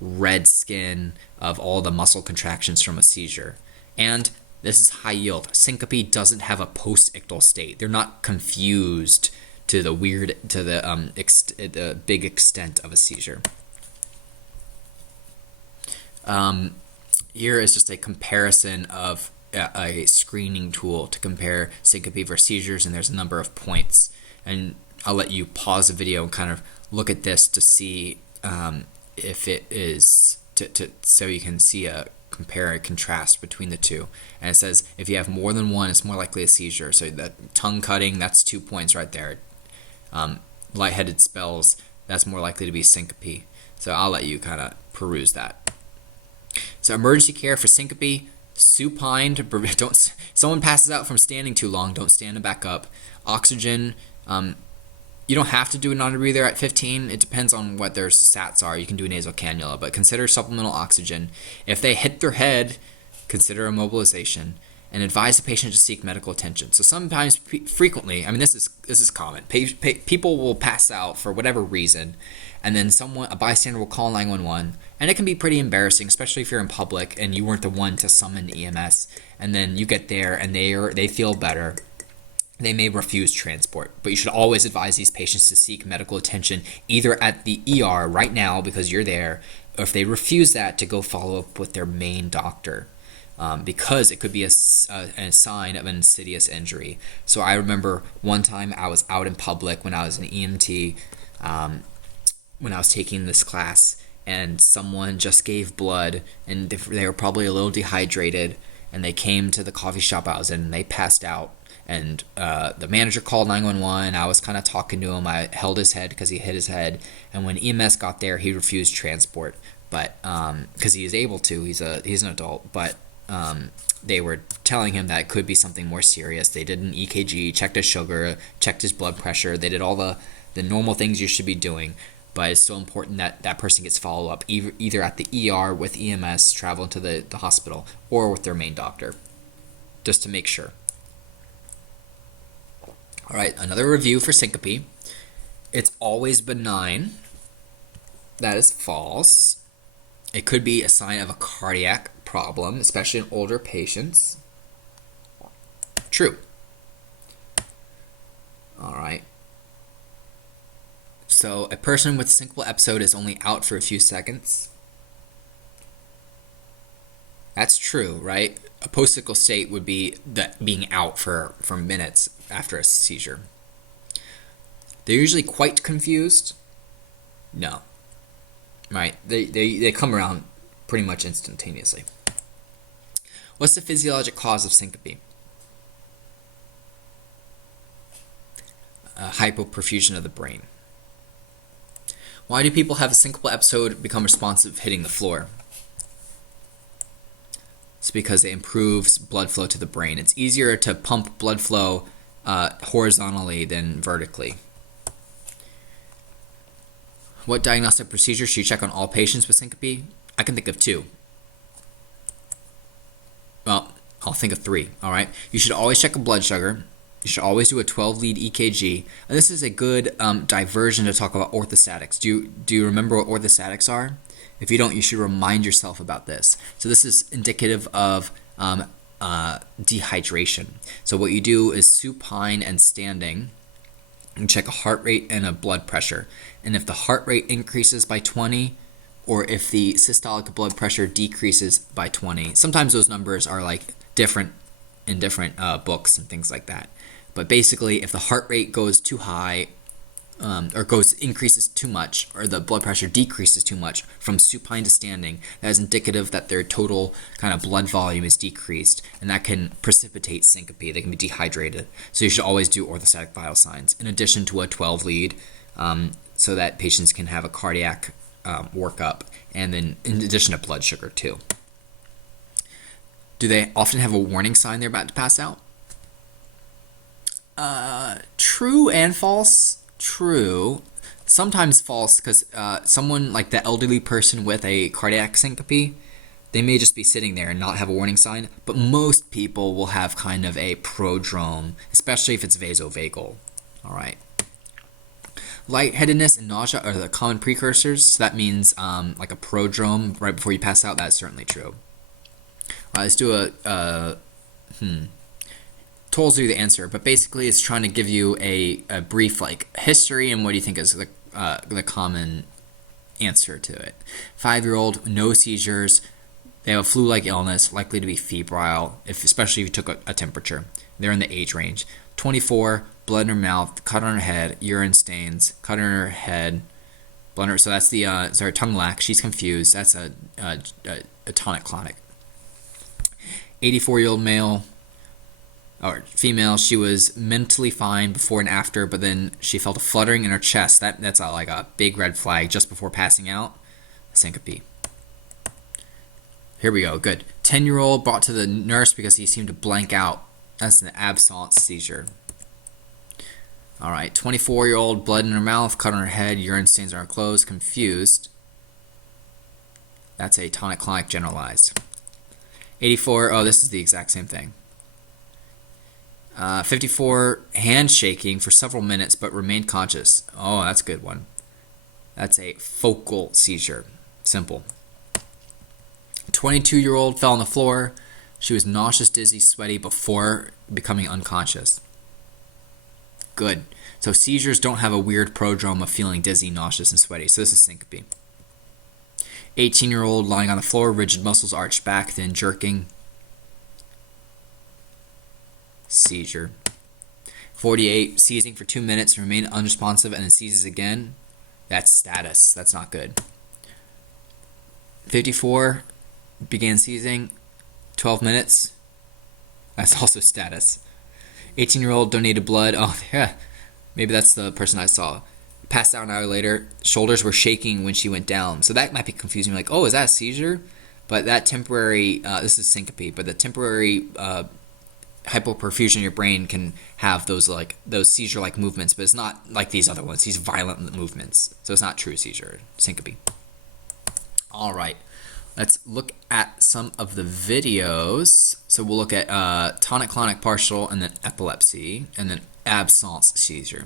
red skin of all the muscle contractions from a seizure. And this is high yield. Syncope doesn't have a post-ictal state. They're not confused to the the big extent of a seizure. Here is just a comparison of a screening tool to compare syncope versus seizures, and there's a number of points. And I'll let you pause the video and kind of look at this to see if it is so you can see a compare and contrast between the two. And it says if you have more than one, it's more likely a seizure. So that tongue cutting, that's 2 points right there. Lightheaded spells, that's more likely to be syncope. So I'll let you kind of peruse that. So emergency care for syncope, supine to prevent. Don't someone passes out from standing too long, don't stand and back up. Oxygen. You don't have to do a non-rebreather at 15. It depends on what their sats are. You can do a nasal cannula, but consider supplemental oxygen. If they hit their head, consider immobilization, and advise the patient to seek medical attention. So sometimes, frequently, I mean, this is common. People will pass out for whatever reason, and then a bystander will call 911, and it can be pretty embarrassing, especially if you're in public and you weren't the one to summon EMS, and then you get there and they feel better. They may refuse transport, but you should always advise these patients to seek medical attention either at the ER right now because you're there, or if they refuse that, to go follow up with their main doctor, because it could be a sign of an insidious injury. So I remember one time I was out in public when I was an EMT, when I was taking this class, and someone just gave blood, and they were probably a little dehydrated, and they came to the coffee shop I was in, and they passed out. And the manager called 911. I was kind of talking to him. I held his head because he hit his head. And when EMS got there, he refused transport, but because he is able to, he's an adult. But they were telling him that it could be something more serious. They did an EKG, checked his sugar, checked his blood pressure. They did all the normal things you should be doing. But it's still important that that person gets follow-up either at the ER with EMS, travel to the hospital, or with their main doctor, just to make sure. All right, another review for syncope. It's always benign. That is false. It could be a sign of a cardiac problem, especially in older patients. True. All right. So a person with a syncopal episode is only out for a few seconds. That's true, right? A post-ictal state would be that being out for minutes after a seizure. They're usually quite confused. No. Right? They come around pretty much instantaneously. What's the physiologic cause of syncope? Hypoperfusion of the brain. Why do people have a syncopal episode become responsive hitting the floor? It's because it improves blood flow to the brain. It's easier to pump blood flow horizontally than vertically. What diagnostic procedures should you check on all patients with syncope? I can think of 2. Well, I'll think of 3, all right? You should always check a blood sugar. You should always do a 12-lead EKG. And this is a good diversion to talk about orthostatics. Do you remember what orthostatics are? If you don't, you should remind yourself about this. So this is indicative of dehydration. So what you do is supine and standing, and check a heart rate and a blood pressure. And if the heart rate increases by 20, or if the systolic blood pressure decreases by 20, sometimes those numbers are like different in different books and things like that. But basically, if the heart rate goes too high, or increases too much, or the blood pressure decreases too much from supine to standing, that is indicative that their total kind of blood volume is decreased, and that can precipitate syncope. They can be dehydrated. So you should always do orthostatic vital signs in addition to a 12 lead, so that patients can have a cardiac workup, and then in addition to blood sugar too. Do they often have a warning sign they're about to pass out? True and false. True. Sometimes false, because someone like the elderly person with a cardiac syncope, they may just be sitting there and not have a warning sign, but most people will have kind of a prodrome, especially if it's vasovagal. All right. Lightheadedness and nausea are the common precursors. So that means like a prodrome right before you pass out. That's certainly true. Let's do tells you the answer, but basically it's trying to give you a brief like history and what do you think is the common answer to it. 5-year-old, no seizures. They have a flu-like illness, likely to be febrile, especially if you took a temperature. They're in the age range. 24, blood in her mouth, cut on her head, urine stains, cut on her head, blood in her, so that's the tongue lack. She's confused. That's a tonic-clonic. 84-year-old male or female, she was mentally fine before and after, but then she felt a fluttering in her chest. That's like a big red flag just before passing out. Syncope. Here we go. Good. 10-year-old brought to the nurse because he seemed to blank out. That's an absence seizure. All right. 24-year-old, blood in her mouth, cut on her head, urine stains on her clothes, confused. That's a tonic-clonic generalized. 84. Oh, this is the exact same thing. 54, hand shaking for several minutes but remained conscious. Oh, that's a good one. That's a focal seizure. Simple. 22-year-old fell on the floor. She was nauseous, dizzy, sweaty before becoming unconscious. Good. So seizures don't have a weird prodrome of feeling dizzy, nauseous, and sweaty. So this is syncope. 18-year-old lying on the floor, rigid muscles arched back, then jerking. Seizure. 48, seizing for 2 minutes, remain unresponsive, and then seizes again. That's status. That's not good. 54, began seizing, 12 minutes. That's also status. 18-year-old donated blood. Oh, yeah. Maybe that's the person I saw. Passed out an hour later. Shoulders were shaking when she went down. So that might be confusing. Like, oh, is that a seizure? But that temporary, this is syncope, but the temporary hypoperfusion in your brain can have those seizure-like movements, but it's not like these other ones, these violent movements. So it's not true seizure, syncope. All right, let's look at some of the videos. So we'll look at tonic-clonic partial, and then epilepsy, and then absence seizure.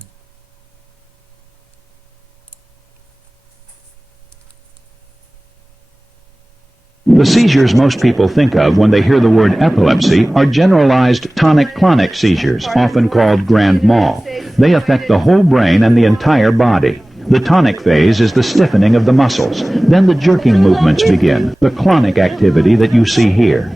The seizures most people think of when they hear the word epilepsy are generalized tonic-clonic seizures, often called grand mal. They affect the whole brain and the entire body. The tonic phase is the stiffening of the muscles. Then the jerking movements begin, the clonic activity that you see here.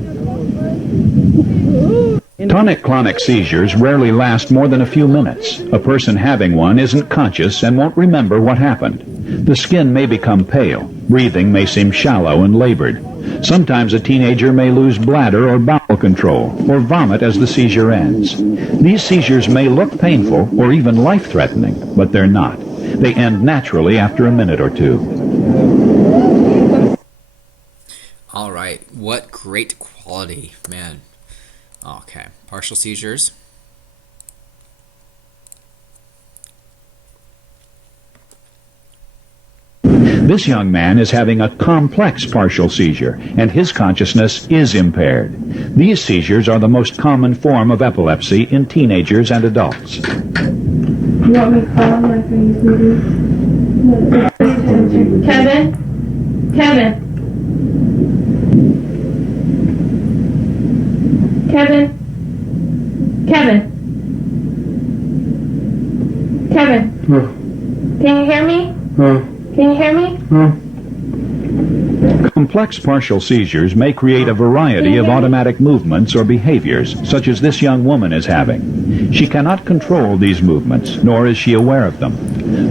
Tonic-clonic seizures rarely last more than a few minutes. A person having one isn't conscious and won't remember what happened. The skin may become pale. Breathing may seem shallow and labored. Sometimes a teenager may lose bladder or bowel control, or vomit as the seizure ends. These seizures may look painful or even life-threatening, but they're not. They end naturally after a minute or two. All right, what great quality, man. Okay, partial seizures. This young man is having a complex partial seizure, and his consciousness is impaired. These seizures are the most common form of epilepsy in teenagers and adults. You want me to call him like we usually do? Kevin? Kevin. Kevin. Kevin. Kevin. Can you hear me? Can you hear me? Complex partial seizures may create a variety of automatic movements or behaviors, such as this young woman is having. She cannot control these movements, nor is she aware of them.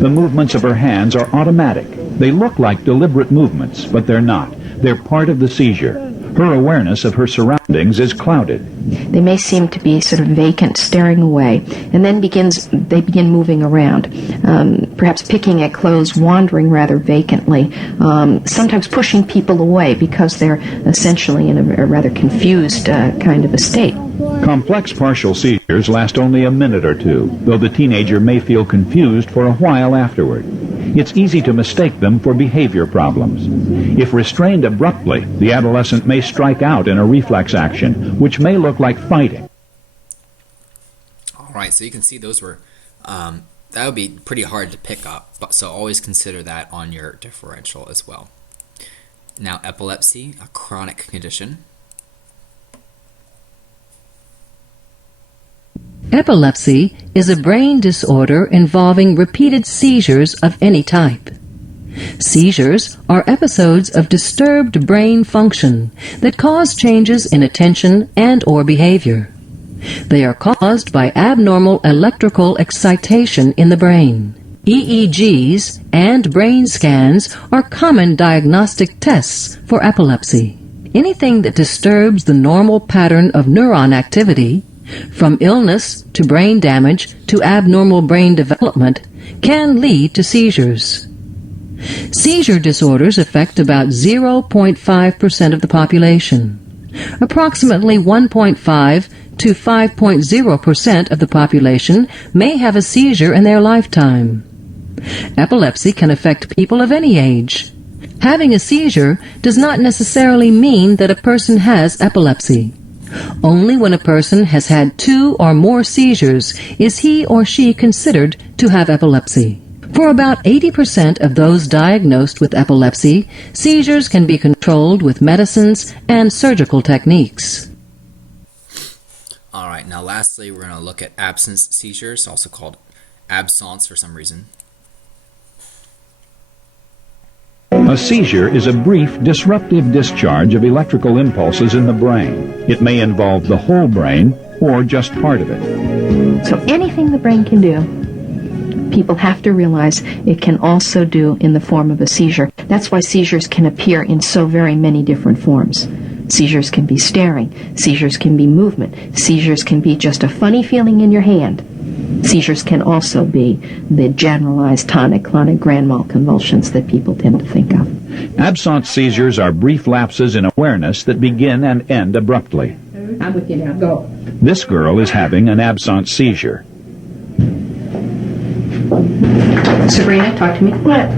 The movements of her hands are automatic. They look like deliberate movements, but they're not. They're part of the seizure. Her awareness of her surroundings is clouded. They may seem to be sort of vacant, staring away, and then they begin moving around, perhaps picking at clothes, wandering rather vacantly, sometimes pushing people away because they're essentially in a rather confused kind of a state. Complex partial seizures last only a minute or two, though the teenager may feel confused for a while afterward. It's easy to mistake them for behavior problems. If restrained abruptly, the adolescent may strike out in a reflex action, which may look like fighting. All right, so you can see those were, that would be pretty hard to pick up, but so always consider that on your differential as well. Now, epilepsy, a chronic condition. Epilepsy is a brain disorder involving repeated seizures of any type. Seizures are episodes of disturbed brain function that cause changes in attention and/or behavior. They are caused by abnormal electrical excitation in the brain. EEGs and brain scans are common diagnostic tests for epilepsy. Anything that disturbs the normal pattern of neuron activity, from illness to brain damage to abnormal brain development, can lead to seizures. Seizure disorders affect about 0.5% of the population. Approximately 1.5 to 5.0% of the population may have a seizure in their lifetime. Epilepsy can affect people of any age. Having a seizure does not necessarily mean that a person has epilepsy. Only when a person has had 2 or more seizures is he or she considered to have epilepsy. For about 80% of those diagnosed with epilepsy, seizures can be controlled with medicines and surgical techniques. All right, now lastly, we're going to look at absence seizures, also called absence for some reason. A seizure is a brief, disruptive discharge of electrical impulses in the brain. It may involve the whole brain or just part of it. So anything the brain can do, people have to realize it can also do in the form of a seizure. That's why seizures can appear in so very many different forms. Seizures can be staring. Seizures can be movement. Seizures can be just a funny feeling in your hand. Seizures can also be the generalized tonic-clonic grand mal convulsions that people tend to think of. Absence seizures are brief lapses in awareness that begin and end abruptly. I'm with you now. Go. This girl is having an absence seizure. Sabrina, talk to me. What?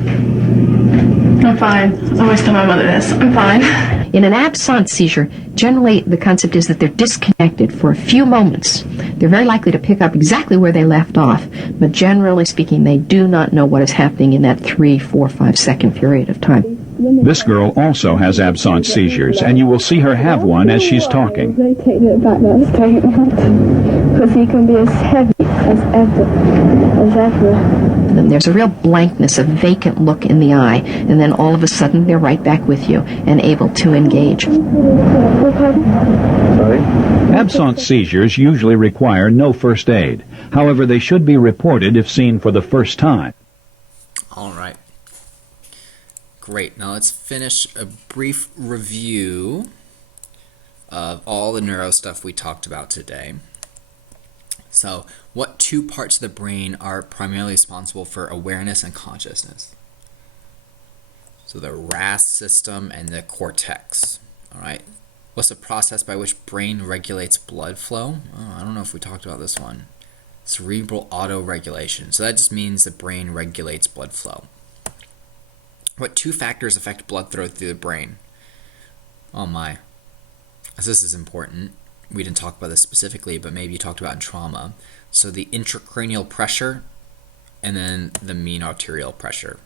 I'm fine. I always tell my mother this. I'm fine. In an absence seizure, generally the concept is that they're disconnected for a few moments. They're very likely to pick up exactly where they left off, but generally speaking, they do not know what is happening in that 3, 4, 5 second period of time. This girl also has absence seizures, and you will see her have one as she's talking. They take it back, that's taking it out. Because he can be as heavy as ever. Then there's a real blankness, a vacant look in the eye, and then all of a sudden they're right back with you and able to engage. Absence seizures usually require no first aid. However, they should be reported if seen for the first time. All right. Great. Now let's finish a brief review of all the neuro stuff we talked about today. So, what 2 parts of the brain are primarily responsible for awareness and consciousness? So the RAS system and the cortex. All right. What's the process by which brain regulates blood flow? Oh, I don't know if we talked about this one. Cerebral autoregulation. So that just means the brain regulates blood flow. What 2 factors affect blood flow through the brain? Oh my. This is important. We didn't talk about this specifically, but maybe you talked about in trauma. So the intracranial pressure and then the mean arterial pressure.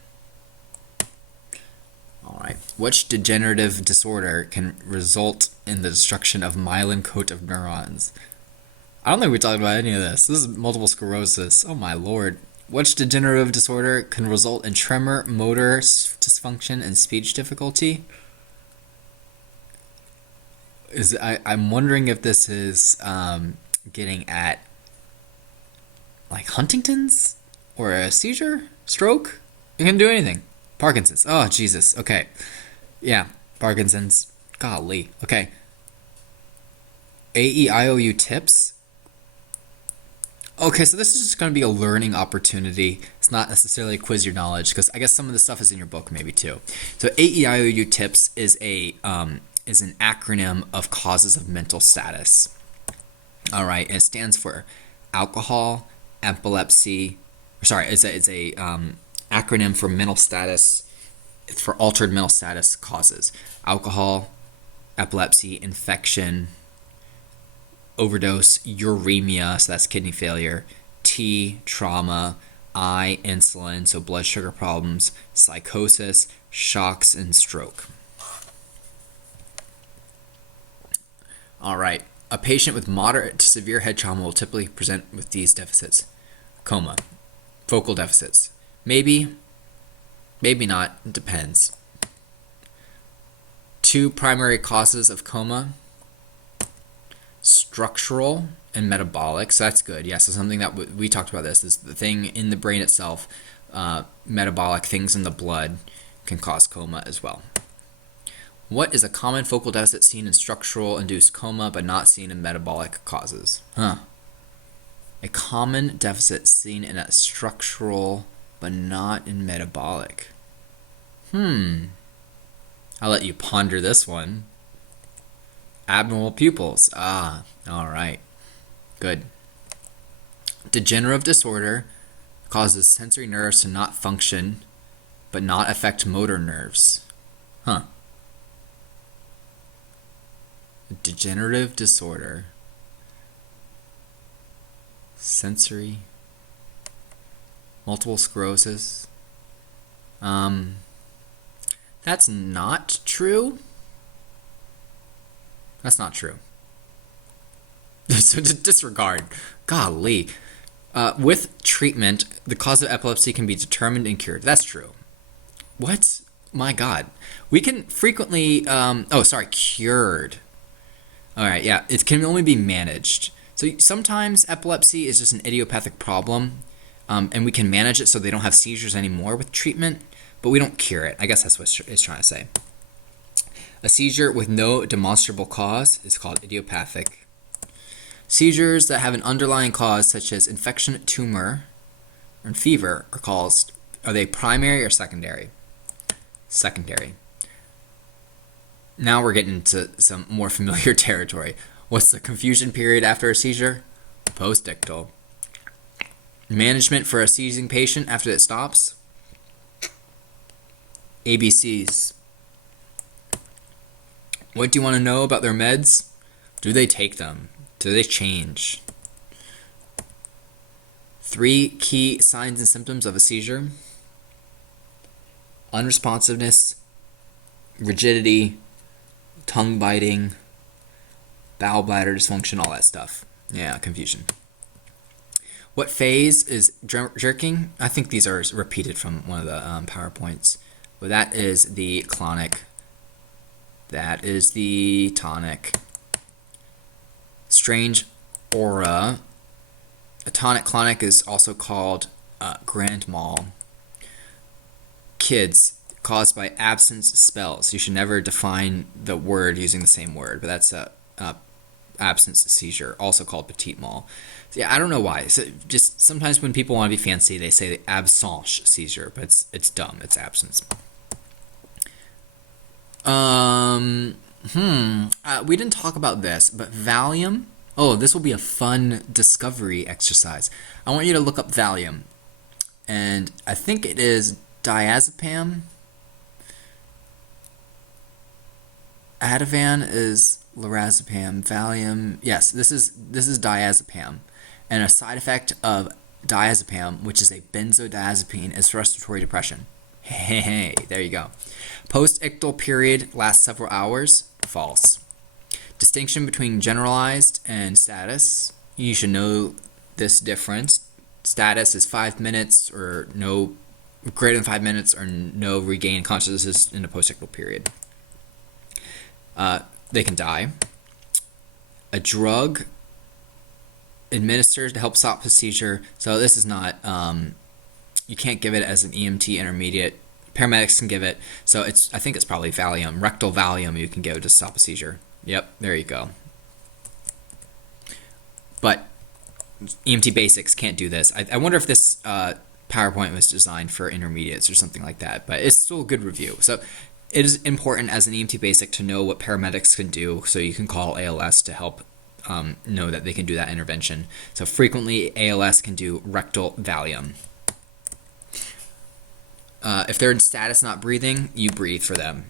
All right. Which degenerative disorder can result in the destruction of myelin coat of neurons? I don't think we talked about any of this. This is multiple sclerosis. Oh my lord. Which degenerative disorder can result in tremor, motor dysfunction, and speech difficulty? I'm wondering if this is getting at like Huntington's or a seizure, stroke. You can do anything. Parkinson's. Oh Jesus. Okay. Yeah, Parkinson's. Golly. Okay. AEIOU tips. Okay, so this is just going to be a learning opportunity. It's not necessarily quiz your knowledge, because I guess some of the stuff is in your book maybe too. So AEIOU tips is an acronym of causes of mental status. All right, and it stands for alcohol, epilepsy. Sorry, it's a acronym for mental status, for altered mental status causes: alcohol, epilepsy, infection, overdose, uremia, so that's kidney failure, T, trauma, I, insulin, so blood sugar problems, psychosis, shocks, and stroke. All right. A patient with moderate to severe head trauma will typically present with these deficits: coma, focal deficits. Maybe, maybe not, it depends. 2 primary causes of coma: structural and metabolic. So that's good. Yeah, so something that we talked about, this is the thing in the brain itself. Metabolic things in the blood can cause coma as well. What is a common focal deficit seen in structural induced coma but not seen in metabolic causes? A common deficit seen in a structural but not in metabolic. I'll let you ponder this one. Abnormal pupils. All right. Good. Degenerative disorder causes sensory nerves to not function but not affect motor nerves. Degenerative disorder. Sensory. Multiple sclerosis. That's not true. That's not true. So disregard. Golly. With treatment, the cause of epilepsy can be determined and cured. That's true. What? My God. We can frequently... cured. All right, yeah. It can only be managed. So sometimes epilepsy is just an idiopathic problem, and we can manage it so they don't have seizures anymore with treatment, but we don't cure it. I guess that's what it's trying to say. A seizure with no demonstrable cause is called idiopathic. Seizures that have an underlying cause, such as infection, tumor, and fever, are they primary or secondary? Secondary. Now we're getting into some more familiar territory. What's the confusion period after a seizure? Postictal. Management for a seizing patient after it stops? ABCs. What do you want to know about their meds? Do they take them? Do they change? 3 key signs and symptoms of a seizure: unresponsiveness, rigidity, tongue biting, bowel bladder dysfunction, all that stuff. Yeah, confusion. What phase is jerking? I think these are repeated from one of the PowerPoints. But that is the clonic. That is the tonic. Strange aura. A tonic-clonic is also called grand mal. Kids, caused by absence spells. You should never define the word using the same word, but that's a absence seizure, also called petit mal. So yeah, I don't know why. So just sometimes when people want to be fancy, they say the absence seizure, but it's dumb. It's absence. We didn't talk about this, but Valium. Oh, this will be a fun discovery exercise. I want you to look up Valium, and I think it is diazepam. Ativan is lorazepam. Valium, yes, this is diazepam, and a side effect of diazepam, which is a benzodiazepine, is respiratory depression. Hey, there you go. Post-ictal period lasts several hours. False. Distinction between generalized and status. You should know this difference. Status is 5 minutes or no, greater than 5 minutes or no regained consciousness in a post-ictal period. They can die. A drug administered to help stop the seizure. So this is not, you can't give it as an EMT intermediate. Paramedics can give it. So I think it's probably Valium, rectal Valium you can give to stop a seizure. Yep, there you go. But EMT basics can't do this. I wonder if this PowerPoint was designed for intermediates or something like that, but it's still a good review. So it is important as an EMT basic to know what paramedics can do, so you can call ALS to help know that they can do that intervention. So frequently ALS can do rectal Valium. If they're in status not breathing, you breathe for them.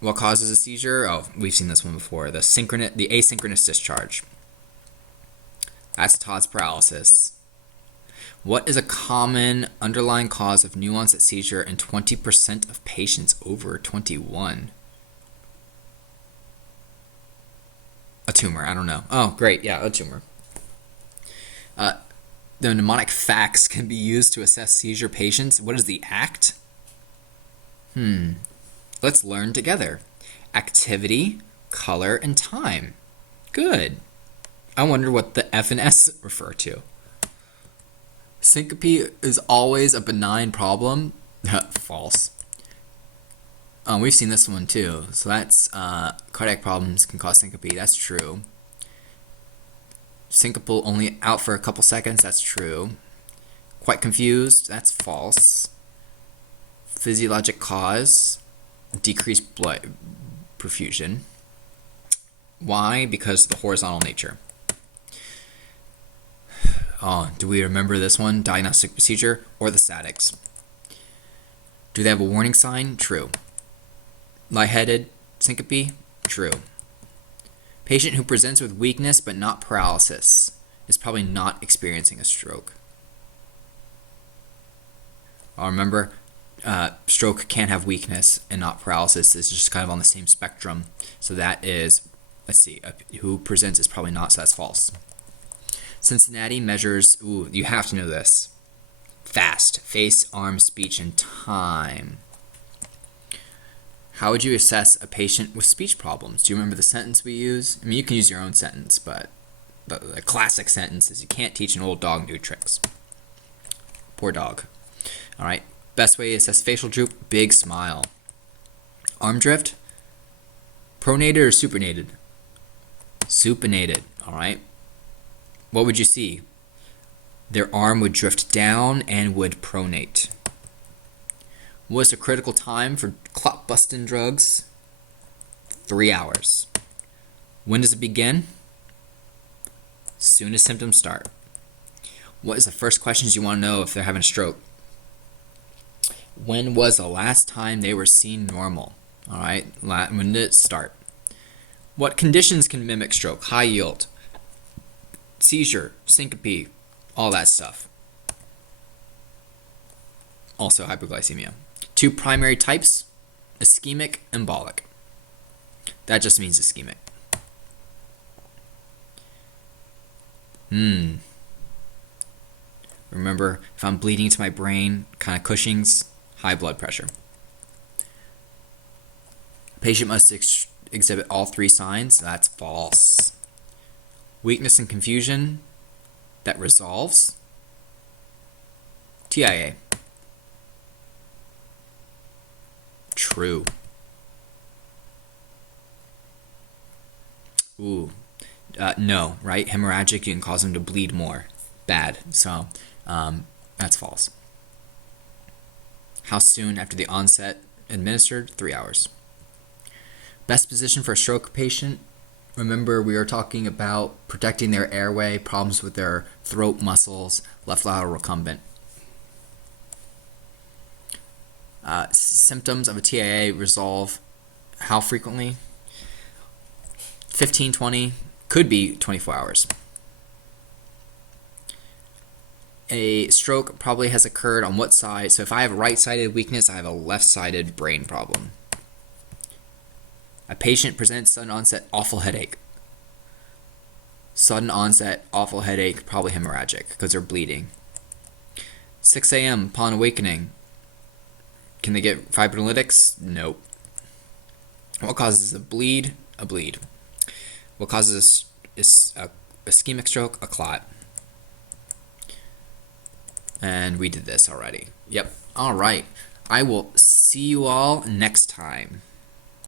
What causes a seizure? Oh, we've seen this one before. The asynchronous discharge. That's Todd's paralysis. What is a common underlying cause of new onset seizure in 20% of patients over 21? A tumor, I don't know. Oh, great, yeah, a tumor. The mnemonic facts can be used to assess seizure patients. What is the ACT? Let's learn together. Activity, color, and time. Good. I wonder what the F and S refer to. Syncope is always a benign problem. False. We've seen this one too. So that's cardiac problems can cause syncope. That's true. Syncopal only out for a couple seconds. That's true. Quite confused. That's false. Physiologic cause, decreased blood perfusion. Why? Because of the horizontal nature. Oh, do we remember this one? Diagnostic procedure or the statics? Do they have a warning sign? True. Lightheaded, syncope? True. Patient who presents with weakness but not paralysis is probably not experiencing a stroke. Remember, stroke can have weakness and not paralysis. It's just kind of on the same spectrum. So that is, let's see, who presents is probably not, so that's false. Cincinnati measures, you have to know this. FAST, face, arm, speech, and time. How would you assess a patient with speech problems? Do you remember the sentence we use? I mean, you can use your own sentence, but the classic sentence is you can't teach an old dog new tricks. Poor dog. All right. Best way to assess facial droop, big smile. Arm drift, pronated or supinated? Supinated, all right. What would you see? Their arm would drift down and would pronate. What's the critical time for clot busting drugs? 3 hours. When does it begin? Soon as symptoms start. What is the first questions you want to know if they're having a stroke? When was the last time they were seen normal? All right, when did it start? What conditions can mimic stroke? High yield, seizure, syncope, all that stuff. Also hypoglycemia. 2 primary types, ischemic, embolic. That just means ischemic. Remember, if I'm bleeding to my brain, kind of Cushing's, high blood pressure. Patient must exhibit all 3 signs. That's false. Weakness and confusion that resolves. TIA. True. No, right? Hemorrhagic, you can cause them to bleed more. Bad. So, that's false. How soon after the onset administered? 3 hours. Best position for a stroke patient. Remember, we are talking about protecting their airway, problems with their throat muscles, left lateral recumbent. Symptoms of a TIA resolve how frequently? 15, 20, could be 24 hours. a stroke probably has occurred on what side. So if I have right-sided weakness, I have a left-sided brain problem. A patient presents sudden onset awful headache. Sudden onset awful headache, probably hemorrhagic because they're bleeding. 6 a.m. upon awakening. Can they get fibrinolytics? Nope. What causes a bleed? A bleed. What causes a ischemic stroke? A clot. And we did this already. Yep. All right. I will see you all next time.